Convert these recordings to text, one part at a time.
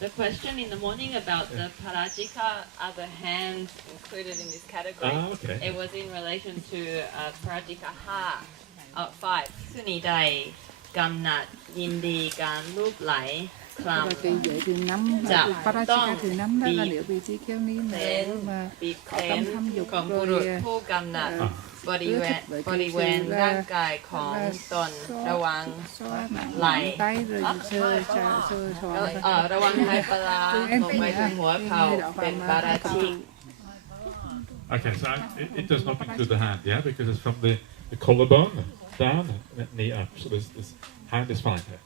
The question in the morning about the parajika, are the hands included in this category? Okay. It was in relation to parajika 5สุนีใดกำหนัดยินดีการลูบไหลคลำ Thì vậy thì nắm Parajika thì nắm đó là liệu vị trí kéo ní nếu mà บีบ có แขน tâm thâm dục ของบุรุษ rồi ผู้กำหนัดบริเวณร่างกายของตนระวัง xoa nặng Lại. tay rồi sơ xoa ระวังไทยปลาลงไปถึงหัวเข่าเป็นปาราชิก Okay, so it does not include the hand, yeah, because it's from the collarbone down, knee up. So this hand is fine here.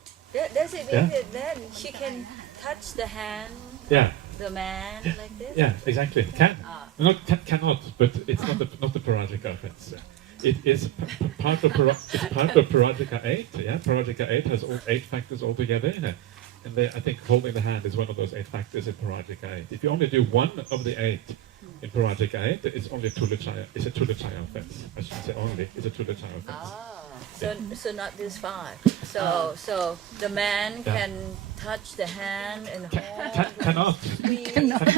Does it mean Yeah. that then she can touch the hand, Yeah, the man, like this? yeah, exactly. Can. Not cannot, but it's not the parajika offense. It is part of parajika 8. Yeah, parajika 8 has all 8 factors altogether in it, and I think holding the hand is one of those 8 factors in parajika 8. If you only do one of the 8 in parajika 8, it's only it's a tulachaya offense. I shouldn't say only. It's a tulachaya offense. So not this 5. So the man can touch the hand and hold. Cannot. Cannot.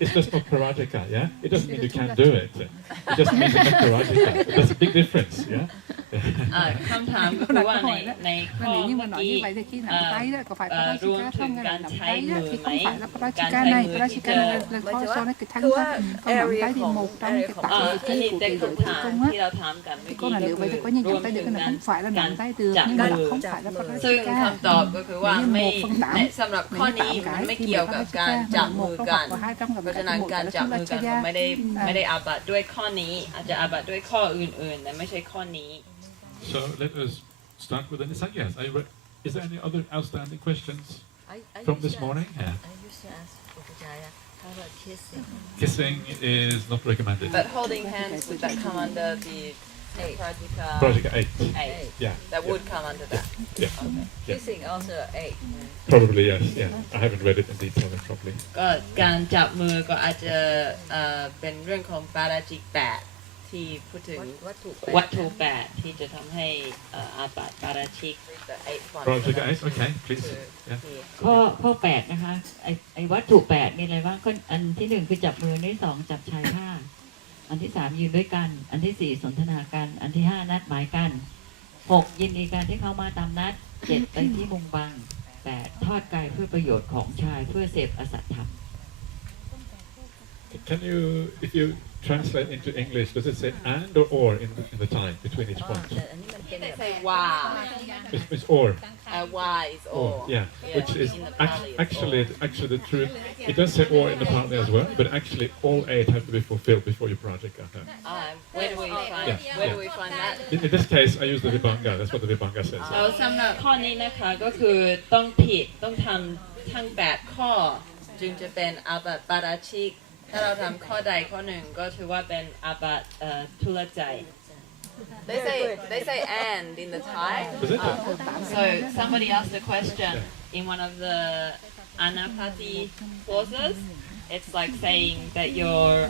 It's just not parajika, yeah? It doesn't mean you can't do it. It just means it's not parajika. There's a big difference, yeah? คำถามก็คือว่าในข้อ Mà nếu như เมื่ mà อ nói กี้ như vậy thì khi nắm tay đó có phải รวม Parajika ถึง không? การ Nắm ใช้ tay มื đó อ thì ไหม không phải là การ Parajika ใช้ này, มือที่ Parajika จะ này là khó so với cái thanh mắt. Còn nắm tay thì một trong cái tập vị ที่ trí của เด็ก cái giới คำถาม cung á. ที่เราถามกันเมื่อ Thì กี้ câu là ก็ liệu คื vậy อ thì có nhìn รวม nhận tay ถึ được ง cái การ này không phải là การ nắm tay được จับ nhưng มื mà อ không phải là ซึ่ง Parajika. คำตอบก็คือว่า Nếu ไม่ một phần ใน tám สำหรับข้อนี้มันไม่เกี่ยวกับการจับมือกัน เพราะฉะนั้นการจับมือกันไม่ได้อาบัติด้วยข้อนี้อาจจะอาบัติด้วยข้ออื่นๆแต่ไม่ใช่ข้อนี้ So let us start with the Nissaggiyās. Is there any other outstanding questions I from used this to morning? ask- Yeah. I used to ask Upajaya, how about kissing? Kissing is not recommended. But holding hands, would that come under the Prajika Parajika 8. 8? Yeah. That would come under that. Yeah. Okay. Yeah. Kissing also 8. Probably yes. Yeah. I haven't read it in detail properly. ก็การจับมือก็อาจจะเป็นเรื่องของปาราจิก8ที่พูดถึง วัตถุ8ที่จะทำให้อาบัติปาราชิก Parajika 8. Okay, please. Yeah. ข้อ8นะคะไอ้วัตถุ8มีอะไรบ้างก็อันที่1คือจับมืออันที่2จับชายผ้าอันที่3ยืนด้วยกันอันที่4สนทนากันอันที่5นัดหมายกัน6ยินดีกันที่เขามาตามนัด7ไปที่มุงบัง8ทอดกายเพื่อประโยชน์ของชายเพื่อเสพอสัตธรรม Can you, if you translate into English, does it say and or in the time between each point? แต่อันนี้มันเป็นแบบ say wow It's or. why is Or, all yeah, which is actually the truth. It does say or in the Pali as well, but actually all 8 have to be fulfilled before you project. where do we find Yeah, where yeah. do we find that In this case, I use the Vibhanga. That's what the Vibhanga says. แล้วสำหรับข้อนี้นะคะก็คือต้องผิดต้องทำทั้ง8ข้อจึงจะเป็นอาบัติปาราชิกถ้าเราทำข้อใดข้อหนึ่งก็ถือว่าเป็นอาบัติทุลใจ They say and in the Thai. Is it? So somebody asked a question in one of the anapati clauses. It's like saying that you're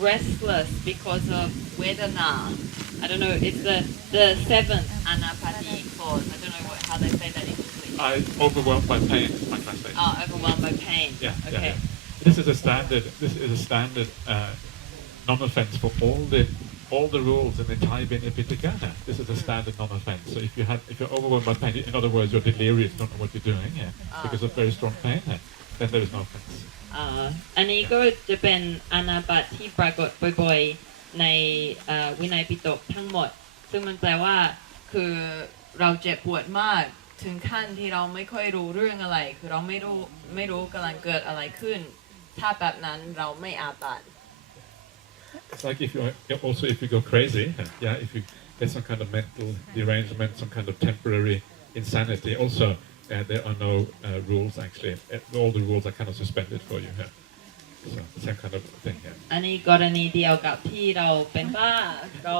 restless because of vedana. I don't know. It's the 7th anapati clause. I don't know how they say that in English. I overwhelmed by pain. Is my translation. Oh, overwhelmed by pain. Yeah. Okay. Yeah. This is a standard non-offense for all the rules in the Thai Vinaya. This is a standard non-offense. So if you're overwhelmed by pain, in other words, you're delirious, don't know what you're doing, because of very strong pain, then there is no offense. อันนี้ก็จะเป็นอานาบัติที่ปรากฏบ่อยๆในวินัยปิฎกทั้งหมดซึ่งมันแปลว่าคือเราเจ็บปวดมากถึงขั้นที่เราไม่ค่อยรู้เรื่องอะไรคือเราไม่รู้กำลังเกิดอะไรขึ้นถ้าแบบนั้นเราไม่อาบัติ It's like if you go crazy, if you get some kind of mental derangement, some kind of temporary insanity, also there are no rules actually. All the rules are kind of suspended for you. So same kind of thing. อันนี้กรณีเดียวกับที่เราเป็นบ้าเรา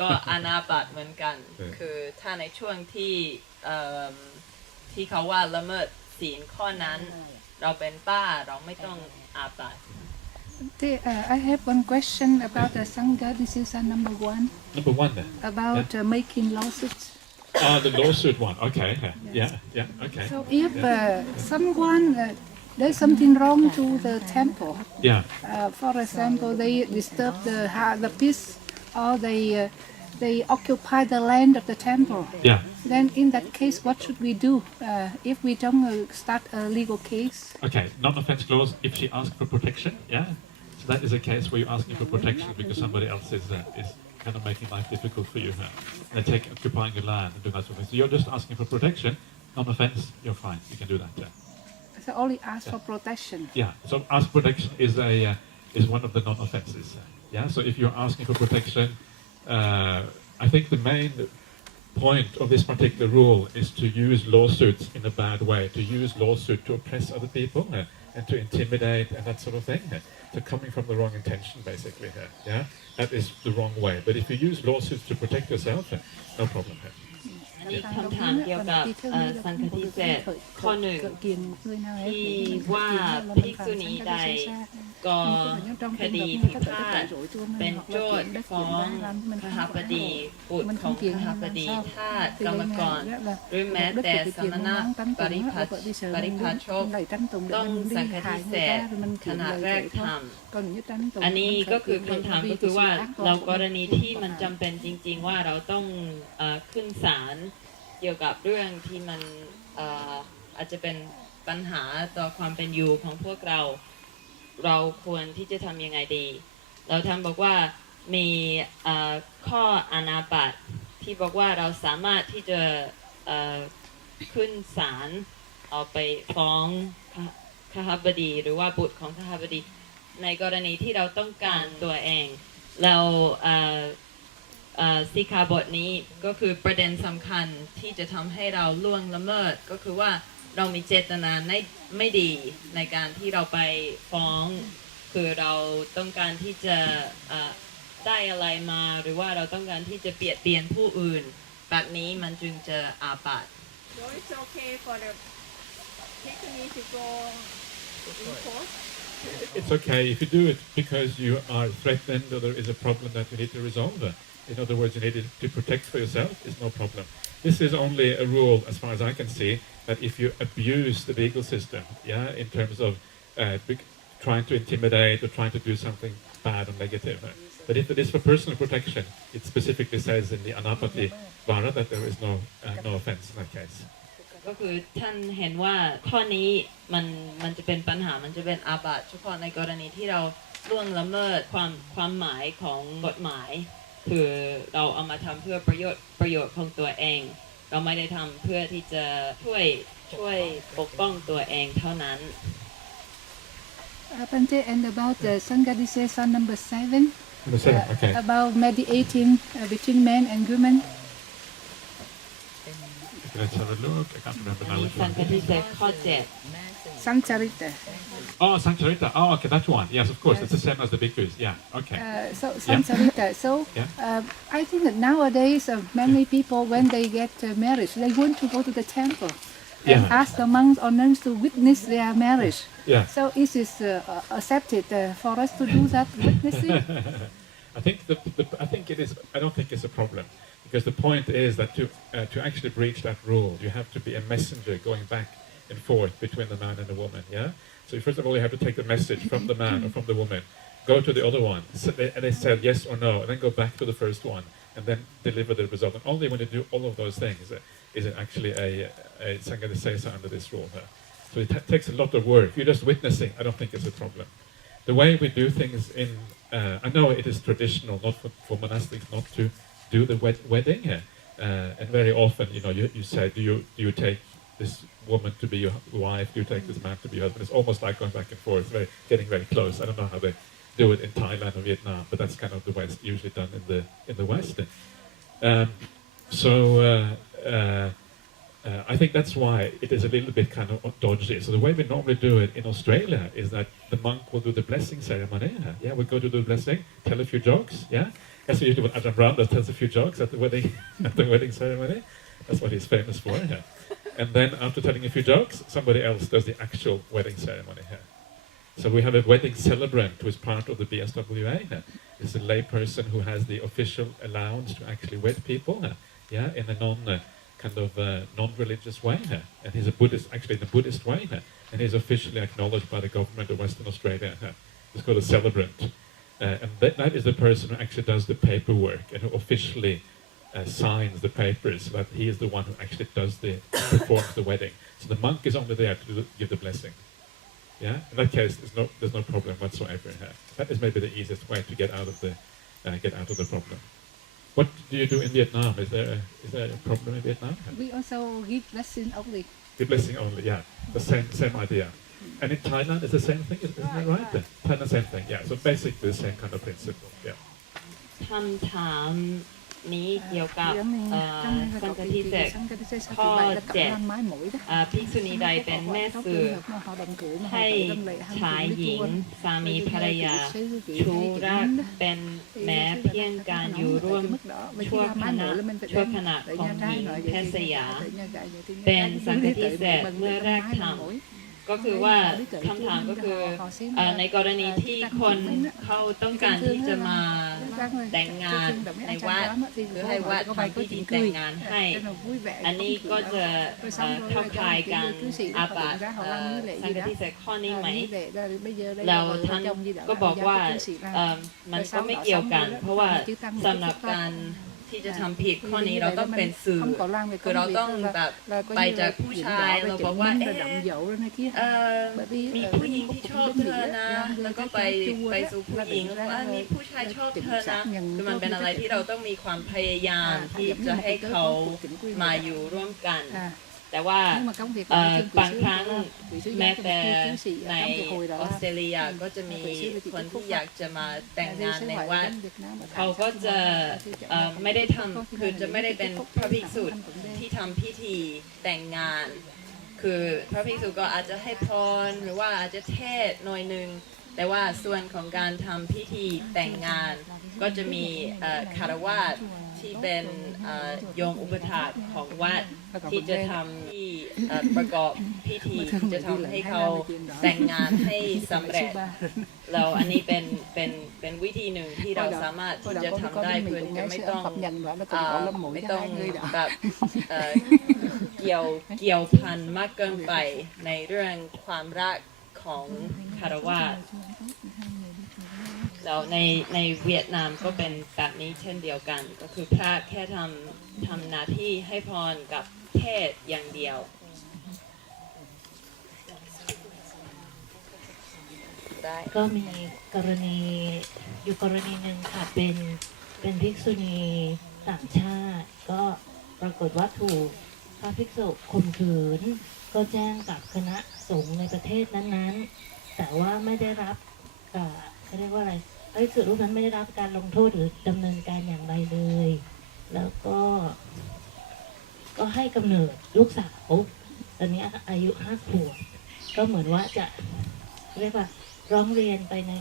ก็อานาบัติเหมือนกันคือถ้าในช่วงที่เขาว่าละเมิดศีลข้อนั้นเราเป็นบ้าเราไม่ต้องอาบัติ I have one question about the Sanghādisesa number 1. Number 1 then. About making lawsuits. The lawsuit one. Okay. Yeah. Okay. So if someone there's something wrong to the temple, Yeah. for example, they disturb the peace, or they occupy the land of the temple. Yeah. Then in that case, what should we do if we don't start a legal case? Okay. Non-offense clause. If she asks for protection, yeah. So that is a case where you're asking for protection because somebody else is kind of making life difficult for you. They take occupying your land and doing that sort of thing. So you're just asking for protection. Non-offense. You're fine. You can do that. Yeah. So only ask for protection. Yeah. So ask protection is one of the non-offenses. Yeah. So if you're asking for protection, I think the main point of this particular rule is to use lawsuits in a bad way, to use lawsuit to oppress other people and to intimidate and that sort of thing. So coming from the wrong intention, basically. Yeah. That is the wrong way. But if you use lawsuits to protect yourself, no problem. อันนี้คำถามเกี่ยวกับสังฆทิเศษข้อหนึ่งที่ว่าภิกษุณีใดก่อคดีพิพาทเป็นโจทย์ฟ้องคหบดีบุตรของคหบดีทาสกรรมกรหรือแม้แต่สมณะปริพาชกต้องสังฆทิเศษขณะแรกทำอันนี้ก็คือคำถามก็คือว่าเรากรณีที่มันจำเป็นจริงๆว่าเราต้องขึ้นศาลเกี่ยวกับเรื่องที่มันอาจจะเป็นปัญหาต่อความเป็นอยู่ของพวกเราควรที่จะทำยังไงดีเราทำบอกว่ามีข้ออานาบัติที่บอกว่าเราสามารถที่จะขึ้นศาลเอาไปฟ้องคหบดีหรือว่าบุตรของคหบดีในกรณีที่เราต้องการตัวเองเราสิกขาบทนี้ก็คือประเด็นสำคัญที่จะทำให้เราล่วงละเมิดก็คือว่าเรามีเจตนาไม่ดีในการที่เราไปฟ้องคือเราต้องการที่จะได้อะไรมาหรือว่าเราต้องการที่จะเบียดเบียนผู้อื่นแบบนี้มันจึงจะอาบัติ So it's okay for the picnic to go in court? It's okay if you do it because you are threatened or there is a problem that you need to resolve. In other words, you need to protect for yourself. It's no problem. This is only a rule, as far as I can see, that if you abuse the legal system, yeah, in terms of trying to intimidate or trying to do something bad or negative. But if it is for personal protection, it specifically says in the Anapati Vara that there is no offense in that case. ก็คือท่านเห็นว่าข้อนี้มันจะเป็นปัญหามันจะเป็นอาบัติเฉพาะในกรณีที่เราล่วงละเมิดความหมายของกฎหมายคือเราเอามาทำเพื่อประโยชน์ของตัวเองเราไม่ได้ทำเพื่อที่จะช่วยปกป้องตัวเองเท่านั้น Bante, and about the Sanghādisesa number 7, okay. about mediating between men and women. Let's have a look. I can't remember อัน now นี้ which สัง one. ฆทิเศษข้อ7 Sancharita. Oh, Sancharita. Oh, okay, that one. Yes, of course. It's the same as the bhikkhus. Yeah, okay. So Sancharita. So I think that nowadays many people, when they get married, they want to go to the temple and ask the monks or nuns to witness their marriage. Yeah. So is it accepted for us to do that witnessing? I think it is. I don't think it's a problem. Because the point is that to actually breach that rule, you have to be a messenger going back and forth between the man and the woman. Yeah. So first of all, you have to take the message from the man or from the woman, go to the other one, and they said yes or no, and then go back to the first one, and then deliver the result. And only when you do all of those things is it actually a Sanghādisesa under this rule. So it takes a lot of work. If you're just witnessing, I don't think it's a problem. The way we do things I know it is traditional, not for monastics, not to do the wedding, and very often, you say, do you take this woman to be your wife? Do you take this man to be your husband? It's almost like going back and forth, getting very close. I don't know how they do it in Thailand or Vietnam, but that's kind of the way it's usually done in the West. I think that's why it is a little bit kind of dodgy. So the way we normally do it in Australia is that the monk will do the blessing ceremony. Yeah, we go to do the blessing, tell a few jokes. Yeah, that's usually what Ajahn Brahmali tells a few jokes at the wedding ceremony. That's what he's famous for. Yeah. And then after telling a few jokes, somebody else does the actual wedding ceremony here. So we have a wedding celebrant who is part of the BSWA. It's a lay person who has the official allowance to actually wed people. Yeah, in a kind of non-religious way, and he's a Buddhist, actually in a Buddhist way, and he's officially acknowledged by the government of Western Australia. He's called a celebrant, and that is the person who actually does the paperwork and who officially signs the papers, so that he is the one who actually performs the wedding. So the monk is only there to give the blessing. Yeah, in that case, there's no problem whatsoever. That is maybe the easiest way to get out of the problem. What do you do in Vietnam? Is there a problem in Vietnam? We also give blessing only. Give blessing only, yeah. The same idea. And in Thailand, it's the same thing, isn't that right? Thailand, same thing, yeah. So basically the same kind of principle, yeah. คำถามนี้เกี่ยวกับสังฆทิเศษข้อ 7ภิกษุณีใดเป็นแม่สื่อให้ชายหญิงสามีภรรยาชูรักเป็นแม้เพียงการอยู่ร่วมชั่วขณะของหญิงแพทย์ยาเป็นสังฆทิเศษเมื่อแรกทำก็คือว่าคำถามก็คือในกรณีที่คนเขาต้องการที่จะมาแต่งงานในวัดหรือให้วัดทำพิธีแต่งงานให้อันนี้ก็จะเข้าข่ายการอาบัติสังฆทิเศษข้อนี้ไหมแล้วท่านก็บอกว่ามันก็ไม่เกี่ยวกันเพราะว่าสำหรับการที่จะทำผิดข้อนี้เราต้องเป็นสื่อคือเราต้องแบบไปจากผู้ชายเราบอกว่ามีผู้หญิงที่ชอบเธอนะแล้วก็ไปสู่ผู้หญิงว่ามีผู้ชายชอบเธอนะคือมันเป็นอะไรที่เราต้องมีความพยายามที่จะให้เขามาอยู่ร่วมกันแต่ว่าบางครั้งแม้แต่ในออสเตรเลียก็จะมีคนที่อยากจะมาแต่งงานในวัดเขาก็จะไม่ได้ทำคือจะไม่ได้เป็นพระภิกษุที่ทำพิธีแต่งงานคือพระภิกษุก็อาจจะให้พรหรือว่าอาจจะเทศหน่อยนึงแต่ว่าส่วนของการทำพิธีแต่งงานก็จะมีคฤหัสถ์ที่เป็นโยมอุปถากของวัดที่จะทำที่ประกอบพิธีที่จะทำให้เขาแต่งงานให้สำเร็จแล้วอันนี้เป็นวิธีหนึ่งที่เราสามารถที่จะทำได้เพื่อที่จะไม่ต้องแบบเกี่ยวพันมากเกินไปในเรื่องความรักของคฤหัสถ์แล้วในเวียดนามก็เป็นแบบนี้เช่นเดียวกันก็คือพระแค่ทำหน้าที่ให้พรกับเทศอย่างเดียวก็มีกรณีอยู่กรณีหนึ่งค่ะเป็นภิกษุณีต่างชาติก็ปรากฏว่าถูกพระภิกษุข่มขืนก็แจ้งกับคณะสงฆ์ในประเทศนั้นๆแต่ว่าไม่ได้รับเรียกว่าอะไรภิกษุรูปนั้นไม่ได้รับการลงโทษหรือดำเนินการอย่างไรเลยแล้วก็ให้กำเนิดลูกสาวตอนนี้อายุ5 ขวบก็เหมือนว่าจะเรียกว่าร้องเรียนไปใน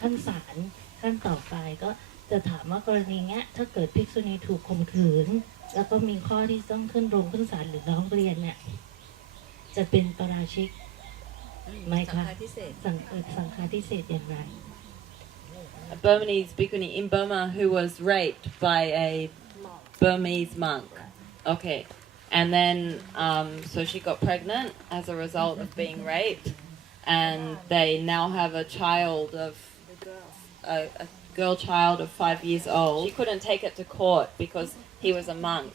ขั้นศาลขั้นต่อไปก็จะถามว่ากรณีเนี้ยถ้าเกิดภิกษุณีถูกข่มขืนแล้วก็มีข้อที่ต้องขึ้นศาลหรือร้องเรียนเนี่ยจะเป็นปาราชิกไหมคะสังฆาทิเศษอย่างไร A Burmese bhikkhuni in Burma who was raped by a Burmese monk. Okay, and then so she got pregnant as a result of being raped, and they now have a child of a girl child of 5 years old. She couldn't take it to court because he was a monk,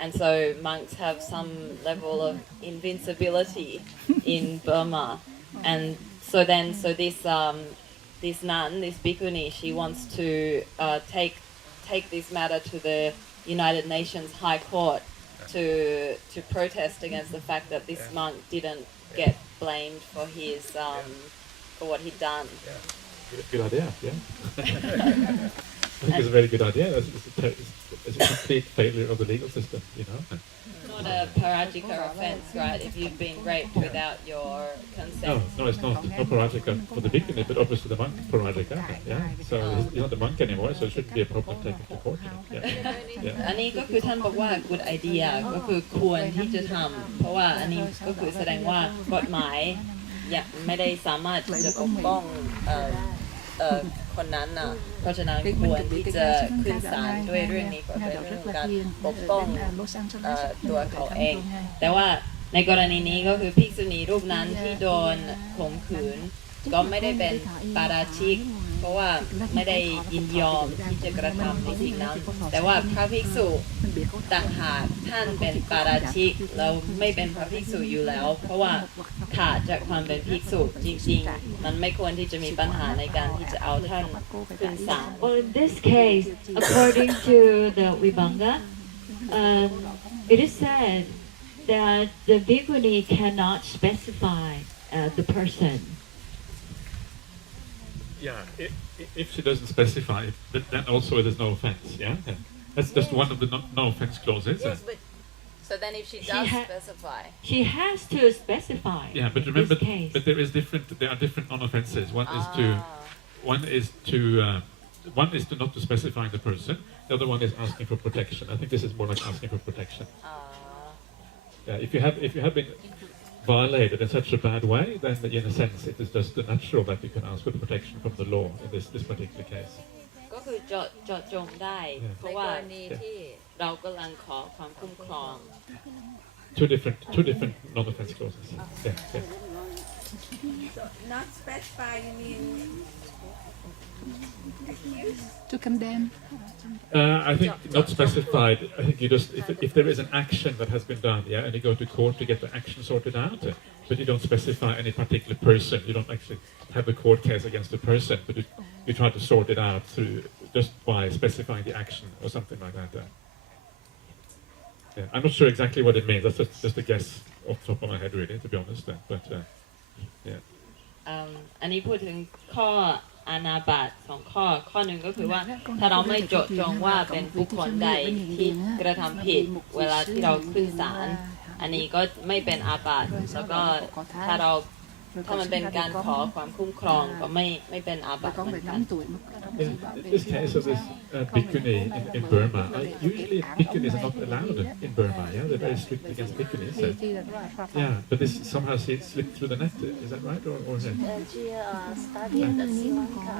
and so monks have some level of invincibility in Burma, and so this nun, this bhikkhuni, she wants to take this matter to the United Nations High Court to protest against the fact that this monk didn't get blamed for his for what he'd done. Good idea, yeah. I think it's a very good idea. It's a complete failure of the legal system, you know. It's not a parajika offense, right? If you've been raped without your consent. No, it's not. It's not parajika for the bhikkhuni, but obviously the monk parajika. Yeah. So he's not the monk anymore, so it shouldn't be a problem taken to court. Yeah. อันนี้ก็คือท่านบอกว่า good idea ก็คือควรที่จะทำเพราะว่าอันนี้ก็คือแสดงว่ากฎหมายไม่ได้สามารถจะปกป้อง คนนั้นน่ะเพราะฉะนั้นควรที่จะขึ้นศาลด้วยเรื่องนี้ก็เป็นเรื่องการปกป้องตัวเขาเอง แต่ว่าในกรณีนี้ก็คือภิกษุณีรูปนั้นที่โดนข่มขืนก็ไม่ได้เป็นปาราชิกเพราะว่าไม่ได้ยินยอมที่จะกระทำในสิ่งนั้นแต่ว่าพระภิกษุต่างหากท่านเป็นปาราชิกแล้วไม่เป็นพระภิกษุอยู่แล้วเพราะว่าขาดจากความเป็นภิกษุจริงๆมันไม่ควรที่จะมีปัญหาในการที่จะเอาท่านขึ้นศาล Well, in this case, according to the Vibhanga, it is said that the bhikkhuni cannot specify the person. Yeah, if she doesn't specify, then also it is no offense. Yeah, that's just one of the no offense clauses. Yes, but so then if she does specify, She has to specify. Yeah, but remember, this case. but there are different non-offenses. One is to not to specify the person. The other one is asking for protection. I think this is more like asking for protection. Yeah, if you have been violated in such a bad way, then in a sense it is just natural that you can ask for protection from the law in this particular case. ก็คือเจาะจงได้เพ ใน ราะ ก ว่าร ณีที่ เรากำลังขอความคุ้มครอง Two different non-offense clauses. Yeah. So not specify, you mean accused? To condemn. I think not specified. I think you just if there is an action that has been done, yeah, and you go to court to get the action sorted out, but you don't specify any particular person. You don't actually have a court case against the person, but you try to sort it out through just by specifying the action or something like that. Yeah, I'm not sure exactly what it means. That's just a guess off the top of my head, really, to be honest. But yeah. อันนี้พูดถึงข้ออานาบัตสองข้อข้อหนึ่งก็คือว่าถ้าเราไม่เจาะจงว่าเป็นบุคคลใดที่กระทำผิดเวลาที่เราขึ้นศาลอันนี้ก็ไม่เป็นอาบัติแล้วก็ถ้ามันเป็นการขอความคุ้มครองก็ไม่เป็นอาบัติเหมือนกัน In this case of this bhikkhuni in Burma, usually bhikkhunis are not allowed in Burma. Yeah, they're very strict against bhikkhunis. Yeah, but this somehow slipped through the net. Is that right, or She studied at Sri Lanka,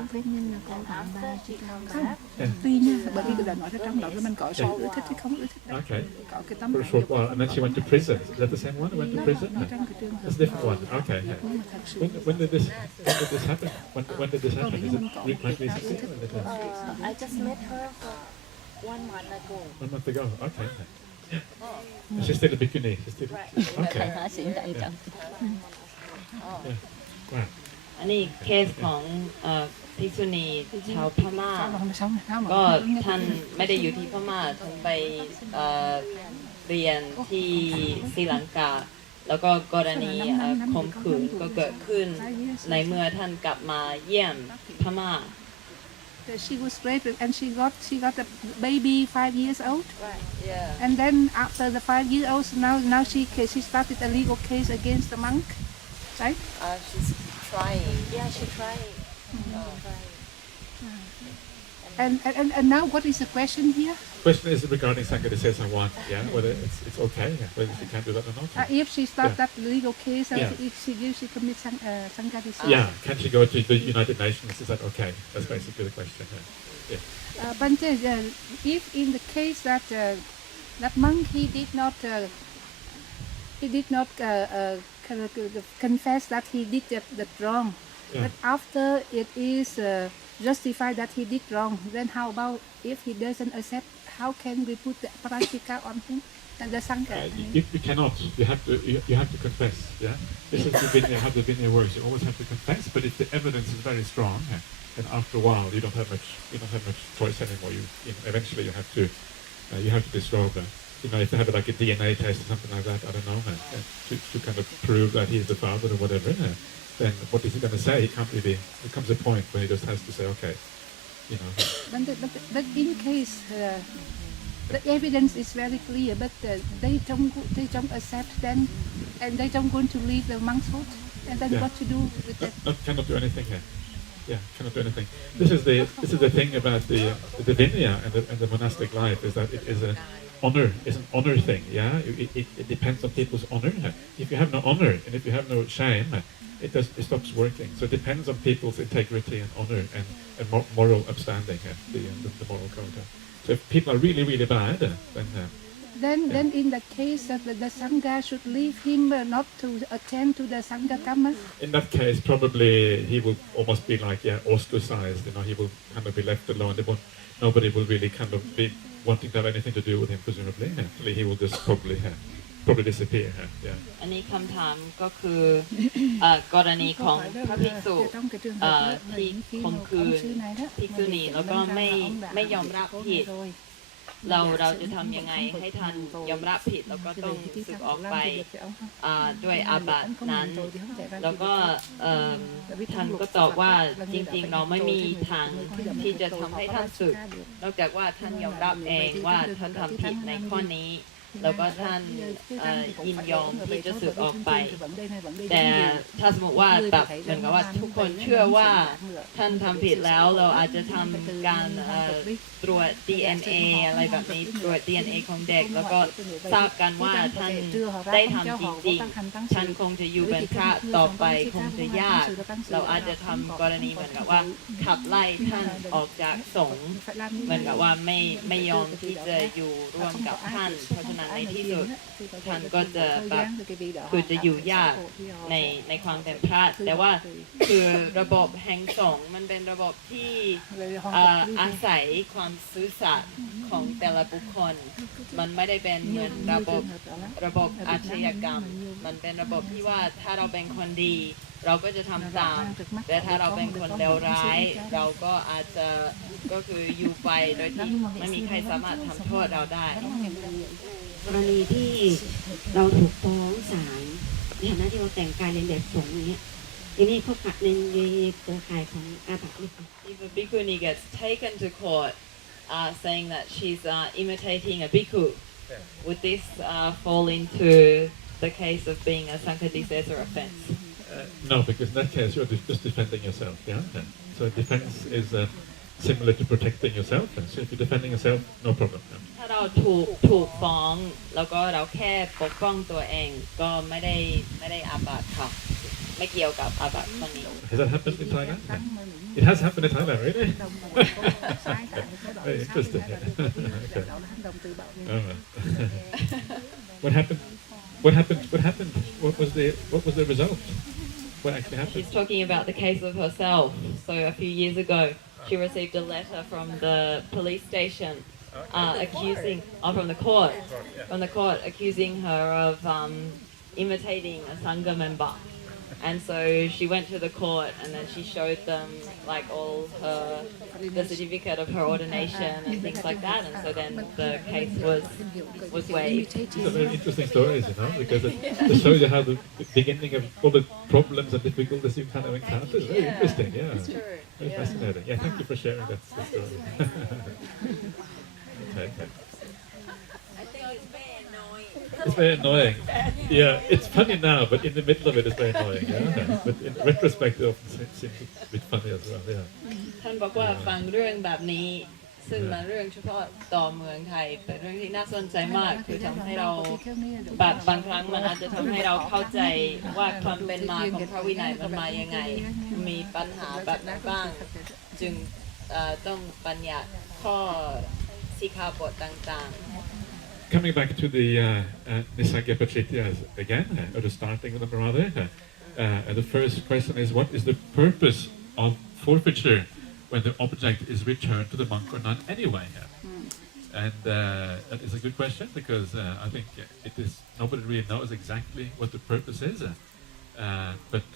and after she come back, Tuy nha, bởi vì đã nói ra trong đó là mình có sự ưa thích hay không ưa thích. okay? Có cái tấm For a short while, and then she went to prison. Is that the same one? Went to prison? trong cái trường hợp That's a different one. Okay. Yeah. When did this happen? When did this happen? Is it quite recently? Or did it- I just met her for 1 month ago. 1 month ago. Okay. Yeah. She's still a bhikkhuni. She's still okay. Wow. อันนี้เคสของภิกษุณีชาวพม่า ก็ ก็ ท่านไม่ได้อยู่ที่พม่าท่านไปเรียนที่ศรีลังกาแล้วก็กรณีข่มขืนก็เกิดขึ้นในเมื่อท่านกลับมาเยี่ยมพม่า She was raped and she got a baby 5 years old. yeah And then after the 5 years old, now she started a legal case against the monk, right? she's trying Yeah, she tried. And now what is the question here? Question is regarding Sanghādisesa 1. Yeah, whether it's okay, whether she can do that or not. If she starts Yeah. that legal case, Yeah. if she commits Sanghādisesa. Yeah, can she go to the United Nations? Is that okay? That's basically the question. Yeah. But if in the case that that monk he did not confess that he did that wrong, Yeah. but after it is justified that he did wrong, then how about if he doesn't accept? How can we put the pācittiyā on him and the sangha? You cannot. You have to confess. Yeah. This is the Vinaya, how the Vinaya works. You always have to confess. But if the evidence is very strong, then after a while you don't have much choice anymore. Eventually you have to disrobe. If they have like a DNA test or something like that, I don't know, to kind of prove that he's the father or whatever. Then what is he going to say? He can't really. There comes a point when he just has to say, okay, But in case the evidence is very clear, but they don't accept then, and they don't want to leave the monkshood, and then Yeah. what to do with that? Cannot do anything here. Yeah, cannot do anything. This is the thing about the Vinaya and the monastic life is that it is an honor thing. Yeah, it depends on people's honor. If you have no honor and if you have no shame, it stops working. So it depends on people's integrity and honor and moral upstanding, the moral code. So if people are really, really bad, then in the case that the Sangha should leave him not to attend to the Sangha Kamma? In that case, probably he will almost be like, ostracized, he will kind of be left alone. Nobody will really kind of be wanting to have anything to do with him, presumably. Actually, he will just probably disappear. อันนี้คำถามก็คือกรณีของพระภิกษุที่ข่มขืนภิกษุณีแล้วก็ไม่ยอมรับผิดเราจะทำยังไงให้ท่านยอมรับผิดแล้วก็ต้องสึกออกไปด้วยอาบัตินั้นแล้วก็ท่านก็ตอบว่าจริงๆเราไม่มีทางที่จะทำให้ท่านสึกนอกจากว่าท่านยอมรับเองว่าท่านทำผิดในข้อนี้แล้วก็ท่านยินยอมที่จะสึกออกไปแต่ถ้าสมมติว่าแบบเหมือนกับว่าทุกคนเชื่อว่าท่านทำผิดแล้วเราอาจจะทำการตรวจ DNA อะไรแบบนี้ตรวจ DNA ของเด็กแล้วก็ทราบกันว่าท่านได้ทำจริงๆท่านคงจะอยู่เป็นพระต่อไปคงจะยากเราอาจจะทำกรณีเหมือนกับว่าขับไล่ท่านออกจากสงฆ์เหมือนกับว่าไม่ยอมที่จะอยู่ร่วมกับท่านเพราะฉะนั้นในที่สุดท่านก็จะแบบคือจะอยู่ยากในความเป็นพระแต่ว่าคือระบบแห่งสงฆ์มันเป็นระบบที่อาศัยความซื่อสัตย์ของแต่ละบุคคลมันไม่ได้เป็นเหมือนระบบอาชญากรรมมันเป็นระบบที่ว่าถ้าเราเป็นคนดีเราก็จะทำตามแต่ถ้าเราเป็นคนเลวร้ายเราก็อาจจะก็คืออยู่ไปโดยที่ไม่มีใครสามารถทำโทษเราได้กรณีที่เราถูกฟ้องศาลในฐานะที่เราแต่งกายเลียนแบบสงฆ์อย่างเงี้ยทีนี้เขาขัดในเครือข่ายของอาบัตินี่ค่ะ If a bhikkhuni gets taken to court saying that she's imitating a bhikkhu, would this fall into the case of being a Sanghādisesa offense? No, because in that case you're just defending yourself. So defense is similar to protecting yourself. So if you're defending yourself, no problem. ถ้าเราถูกฟ้องแล้วก็เราแค่ปกป้องตัวเองก็ไม่ได้อาบัติค่ะไม่เกี่ยวกับอาบัติข้อนี้ Has that happened in Thailand? It has happened in Thailand, really? Very interesting. Okay. What happened? What happened? What was the result? What actually happened? She's talking about the case of herself. So a few years ago, she received a letter from the police station from the court accusing her of imitating a Sangha member. And so she went to the court and then she showed them like the certificate of her ordination and things like that. And so then the case was waived. These are very interesting stories, because it shows you how the beginning of all the problems and difficulties you kind of encounter is very interesting. Yeah, It's true. Very fascinating. Yeah, thank you for sharing that story. Okay. It's very annoying. Yeah, it's funny now, but in the middle of it, it's very annoying. Yeah? But in retrospect, it often seems a bit funny as well. Yeah. ท่านบอกว่าฟังเรื่องแบบนี้ซึ่งมันเรื่องเฉพาะต่อเมืองไทยเป็นเรื่องที่น่าสนใจมากคือทำให้เราแบบบางครั้งมันอาจจะทำให้เราเข้าใจว่าความเป็นมาของพระวินัยมันมายังไงมีปัญหาแบบไหนบ้างจึงต้องบัญญัติข้อสิกขาบทต่างๆComing back to the Nissaggiyā pācittiyā again, or the starting of them rather, the first question is, what is the purpose of forfeiture when the object is returned to the monk or nun anyway? And that is a good question because I think nobody really knows exactly what the purpose is. But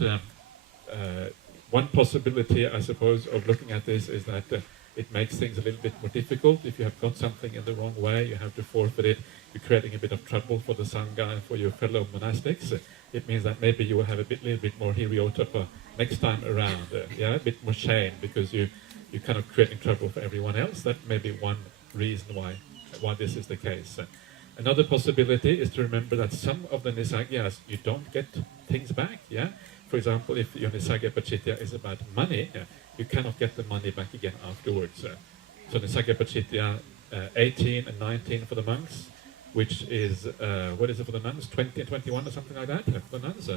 one possibility, I suppose, of looking at this is that it makes things a little bit more difficult. If you have got something in the wrong way, you have to forfeit it. You're creating a bit of trouble for the Sangha and for your fellow monastics. It means that maybe you will have a little bit more hiriotapa next time around. A bit more shame because you're kind of creating trouble for everyone else. That may be one reason why this is the case. Another possibility is to remember that some of the Nissaggiyās, you don't get things back. For example, if your Nissaggiyā pācittiyā is about money, you cannot get the money back again afterwards. So Nissaggiyā pācittiyā 18 and 19 for the monks, which is, what is it for the nuns? 20 and 21 or something like that for the nuns.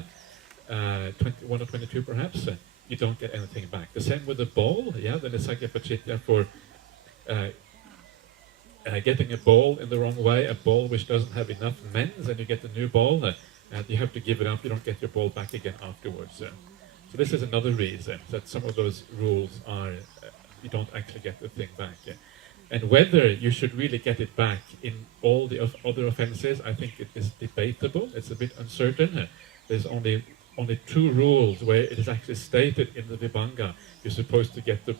21 or 22 perhaps, you don't get anything back. The same with the bowl, yeah, the Nissaggiyā pācittiyā for getting a bowl in the wrong way, a bowl which doesn't have enough mends, and you get a new bowl, and you have to give it up, you don't get your bowl back again afterwards. So this is another reason that some of those rules are, you don't actually get the thing back. And whether you should really get it back in all the other offenses, I think it is debatable, it's a bit uncertain. There's only 2 rules where it is actually stated in the Vibhanga, you're supposed to get the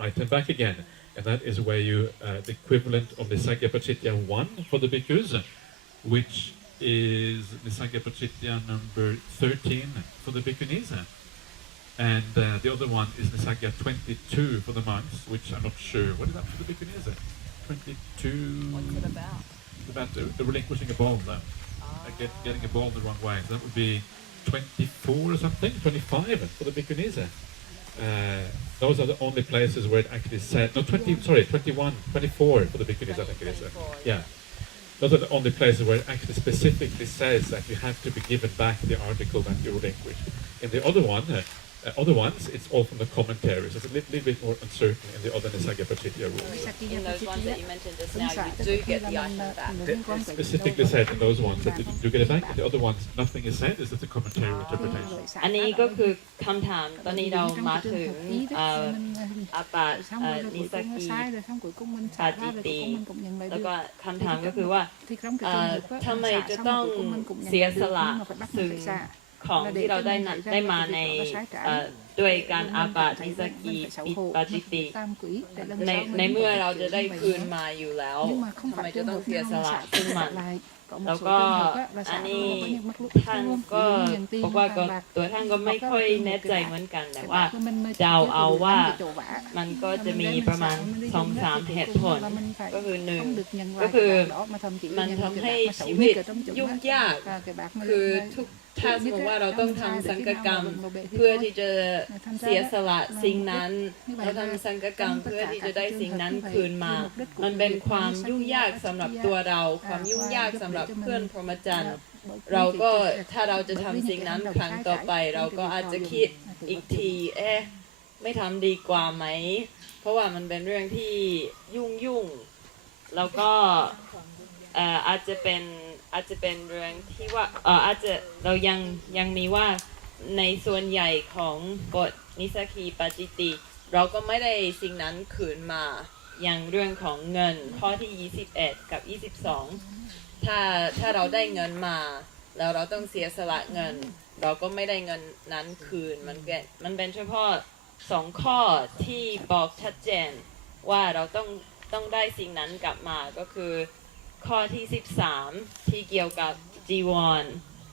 item back again. And that is where you, the equivalent of Nissaggiyā pācittiyā 1 for the bhikkhus, which is Nissaggiyā pācittiyā number 13 for the bhikkhunis. And the other one is Nissaggiyā 22 for the monks, which I'm not sure. What is that for the bhikkhunis? 22... What's it about? It's about the relinquishing a bowl, getting a bowl the wrong way. So that would be 24 or something, 25 for the bhikkhunis. Those are the only places where it actually said, no, 21, 24 for the bhikkhunis, I think it is. Yeah. Those are the only places where it actually specifically says that you have to be given back the article that you relinquished. In the other ones, it's all from the commentaries. It's a little bit more uncertain in the other Nissaggiyā pācittiyā rules. In those ones that you mentioned just now, you do get the item back. It's specifically said in those ones that you do get it back. In the other ones, nothing is said. It's just a commentary interpretation. อันนี้ก็คือคำถามตอนนี้เรามาถึงอาบัตินิสกีปาจิตติแล้วก็คำถามก็คือว่าทำไมจะต้องเสียสละซึ่งของที่เราได้มาด้วยการอาบัตินิสกีปาจิตติในเมื่อเราจะได้คืนมาอยู่แล้วทำไมจะต้องเสียสละซึ่งมันแล้วก็อันนี้ท่านก็บอกว่าตัวท่านก็ไม่ค่อยแน่ใจเหมือนกันแต่ว่าเดาเอาว่ามันก็จะมีประมาณ 2-3 เหตุผลก็คือ1ก็คือมันทำให้ชีวิตยุ่งยากคือทุกถ้าสมมติว่าเราต้องทำสังฆกรรมเพื่อที่จะเสียสละสิ่งนั้นเราทำสังฆกรรมเพื่อที่จะได้สิ่งนั้นคืนมามันเป็นความยุ่งยากสำหรับตัวเราความยุ่งยากสำหรับเพื่อนพรหมจรรย์เราก็ถ้าเราจะทำสิ่งนั้นครั้งต่อไปเราก็อาจจะคิดอีกทีไม่ทำดีกว่าไหมเพราะว่ามันเป็นเรื่องที่ยุ่งแล้วก็อาจจะเป็นเรื่องที่ว่าอาจจะเรายังมีว่าในส่วนใหญ่ของบทนิสสักคีปาจิตติเราก็ไม่ได้สิ่งนั้นคืนมาอย่างเรื่องของเงินข้อที่21กับ22ถ้าเราได้เงินมาแล้วเราต้องเสียสละเงินเราก็ไม่ได้เงินนั้นคืนมันเป็นเฉพาะ2ข้อที่บอกชัดเจนว่าเราต้องได้สิ่งนั้นกลับมาก็คือข้อที่13ที่เกี่ยวกับจีวร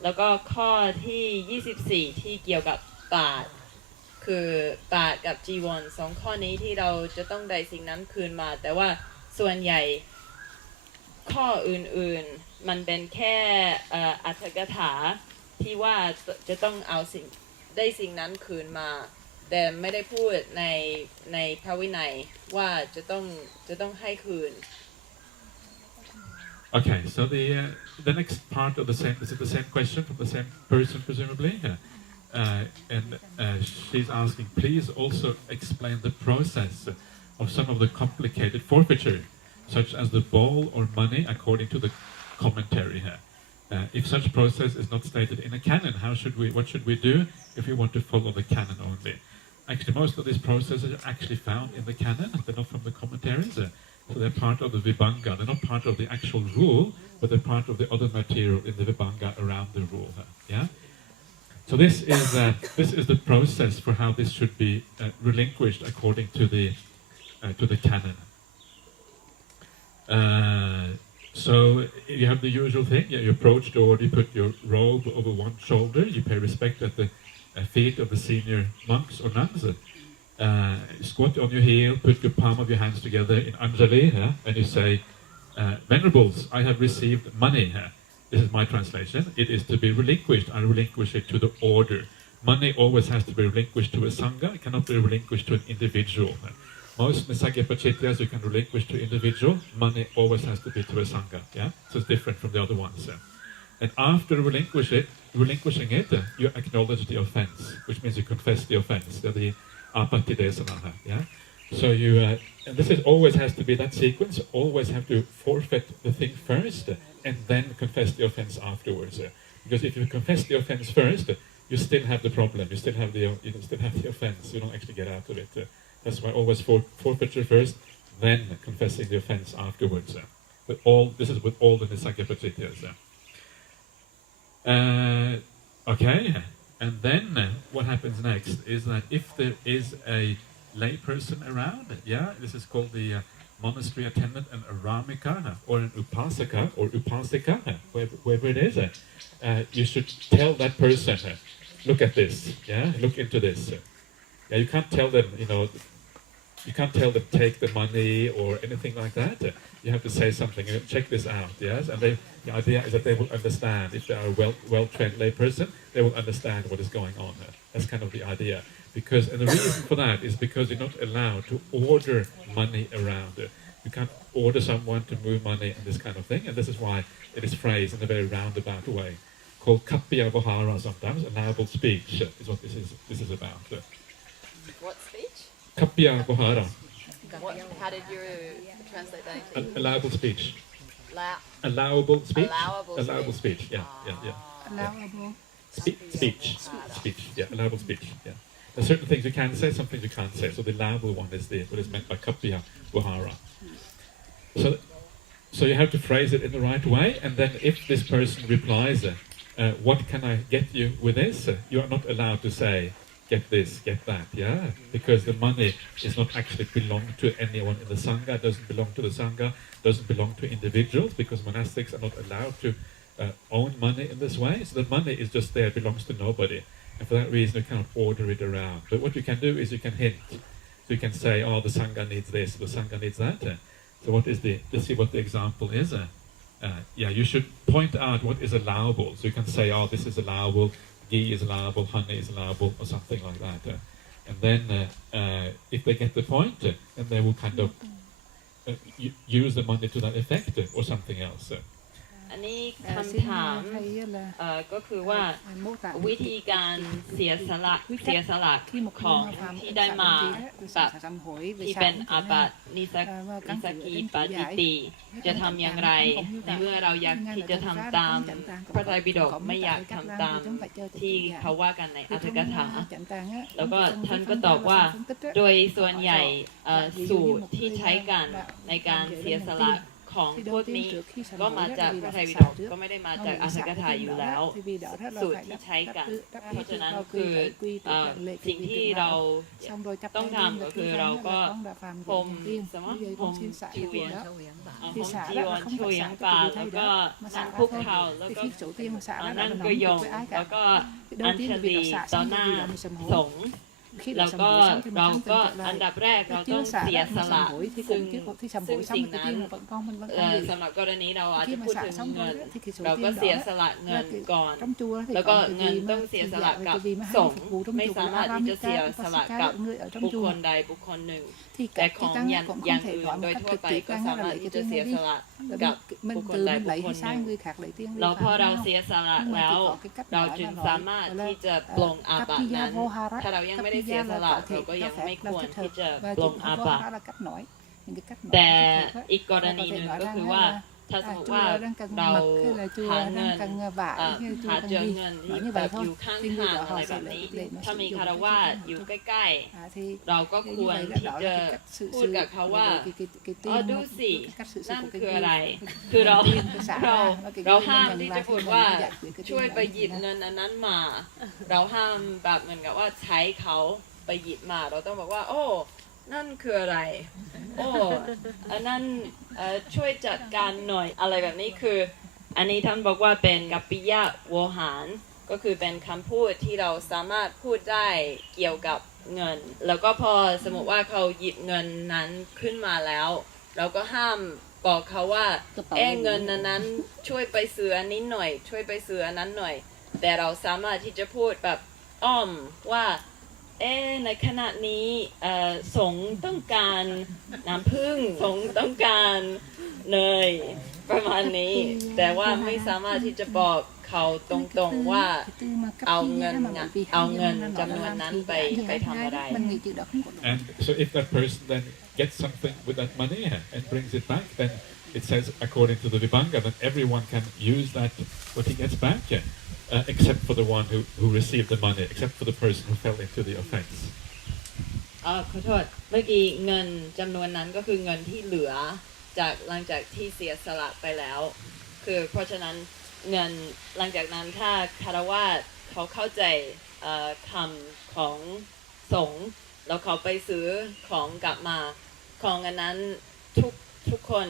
แล้วก็ข้อที่24ที่เกี่ยวกับบาตรคือบาตรกับจีวร2ข้อนี้ที่เราจะต้องได้สิ่งนั้นคืนมาแต่ว่าส่วนใหญ่ข้ออื่นๆมันเป็นแค่อรรถกถาที่ว่าจะต้องเอาได้สิ่งนั้นคืนมาแต่ไม่ได้พูดในพระวินัยว่าจะต้องให้คืนOkay, so the next part of the same, this is the same question from the same person presumably, and she's asking, please also explain the process of some of the complicated forfeiture, such as the bowl or money according to the commentary here. If such process is not stated in a canon, what should we do if we want to follow the canon only? Actually, most of these processes are actually found in the canon, they're not from the commentaries. So they're part of the Vibhanga. They're not part of the actual rule, but they're part of the other material in the Vibhanga around the rule. Yeah. So this is the process for how this should be relinquished according to the canon. So you have the usual thing. You approach the order, you put your robe over one shoulder, you pay respect at the feet of the senior monks or nuns. Squat on your heel, put your palm of your hands together in Anjali, and you say, Venerables, I have received money. This is my translation. It is to be relinquished. I relinquish it to the order. Money always has to be relinquished to a Sangha. It cannot be relinquished to an individual. Most Nissaggiyā pācittiyās you can relinquish to individual. Money always has to be to a Sangha. Yeah? So it's different from the other ones. And after relinquish it, relinquishing it, you acknowledge the offense, which means you confess the offense, the pācittiyā. Yeah. So you, and this is always has to be that sequence. Always have to forfeit the thing first, and then confess the offense afterwards. Because if you confess the offense first, you still have the problem. You still have the offense. You don't actually get out of it. That's why always forfeiture first, then confessing the offense afterwards. This is with all the Nissaggiyā pācittiyās. Okay, and then what happens next is that if there is a lay person around, this is called the monastery attendant, an aramika or an upasaka or upasika, whoever it is, you should tell that person, look at this, look into this. You can't tell them, you can't tell them take the money or anything like that. You have to say something, check this out, yes? And the idea is that they will understand. If they are a well-trained lay person, they will understand what is going on. That's kind of the idea. And the reason for that is because you're not allowed to order money around. You can't order someone to move money and this kind of thing, and this is why it is phrased in a very roundabout way, called kappiyā vahara sometimes, allowable speech is what this is about. What speech? Kappiyā vahara. How did you translate that? Allowable speech. Allowable speech. Allowable speech. Yeah. Allowable Speech. Yeah. Allowable speech. Yeah. There are certain things you can say, some things you can't say. So the allowable one is what is meant by kappiyā vahara. So you have to phrase it in the right way, and then if this person replies, what can I get you with this? You are not allowed to say, get this, get that, because the money is not actually belong to anyone in the Sangha, doesn't belong to the Sangha, doesn't belong to individuals, because monastics are not allowed to own money in this way. So the money is just there, belongs to nobody. And for that reason, you cannot order it around. But what you can do is you can hint. So you can say, oh, the Sangha needs this, the Sangha needs that. So let's see what the example is. You should point out what is allowable. So you can say, oh, this is allowable, ghee is allowable, honey is allowable, or something like that. And then if they get the point, then they will kind of use the money to that effect, or something else. อันนี้คำถามก็คือว่าวิธีการเสียสละของที่ได้มาแบบที่เป็นอาบัตินิสกิปาจิตติจะทำอย่างไรในเมื่อเราอยากที่จะทำตามพระไตรปิฎกไม่อยากทำตามที่เขาว่ากันในอัตถกถาแล้วก็ท่านก็ตอบว่าโดยส่วนใหญ่สูตรที่ใช้กันในการเสียสละของพวกนี้ก็มาจากพระไตรปิฎกก็ไม่ได้มาจากอัตถกถาอยู่แล้วสูตรที่ใช้กันเพราะฉะนั้นคือสิ่งที่เราต้องทำก็คือเราก็พรมชูเหวียนพรมจีวรชูเหวียนป่าแล้วก็นั่งคุกเข่าแล้วก็นั่งกยงแล้วก็อัญชลีต่อหน้าสงฆ์แล้วก็เราก็อันดับแรกเราต้องเสียสละซึ่งสิ่งนั้นสำหรับกรณีเราอาจจะพูดถึงเงินเราก็เสียสละเงินก่อนแล้วก็เงินต้องเสียสละกับสงฆ์ไม่สามารถที่จะเสียสละกับบุคคลใดบุคคลหนึ่งแต่ของอย่างอื่นโดยทั่วไปก็สามารถที่จะเสียสละกับบุคคลใดบุคคลหนึ่งแล้วพอเราเสียสละแล้วเราจึงสามารถที่จะปลงอาบัตินั้นถ้าเรายังไม่ได้เสียสละเราก็ยังไม่ควรที่จะปลงอาบัติแต่อีกกรณีหนึ่งก็คือว่าถ้าสมมติว่าเราหาเงินหาเจอเงินที่แบบอยู่ข้างทางอะไรแบบนี้ถ้ามีคารวะอยู่ใกล้ๆเราก็ควรที่จะพูดกับเขาว่าดูสินั่นคืออะไรคือเราห้ามที่จะพูดว่าช่วยไปหยิบเงินอันนั้นมาเราห้ามแบบเหมือนกับว่าใช้เขาไปหยิบมาเราต้องบอกว่าโอ้นั่นคืออะไรโอ้อันนั้นช่วยจัดการหน่อยอะไรแบบนี้คืออันนี้ท่านบอกว่าเป็นกัปปิยะโวหารก็คือเป็นคำพูดที่เราสามารถพูดได้เกี่ยวกับเงินแล้วก็พอสมมติว่าเขาหยิบเงินนั้นขึ้นมาแล้วเราก็ห้ามบอกเขาว่าเงินนั้นช่วยไปซื้ออันนี้หน่อยช่วยไปซื้ออันนั้นหน่อยแต่เราสามารถที่จะพูดแบบอ้อมว่า ในขณะนี้สงฆ์ต้องการน้ำผึ้งสงฆ์ต้องการเนยประมาณนี้แต่ว่าไม่สามารถที่จะบอกเขาตรงๆว่าเอาเงินจำนวนนั้นไปทำอะไร And so if that person then gets something with that money and brings it back, then it says according to the Vibhanga that everyone can use that what he gets back, except for the one who received the money, except for the person who fell into the offense. ขอโทษเมื่อกี้เงินจำนวนนั้นก็คือเงินที่เหลือจากหลังจากที่เสียสละไปแล้วคือเพราะฉะนั้นเงินหลังจากนั้นถ้าคารวะเขาเข้าใจคำของสงฆ์แล้วเขาไปซื้อของกลับมาของอันนั้นทุกคน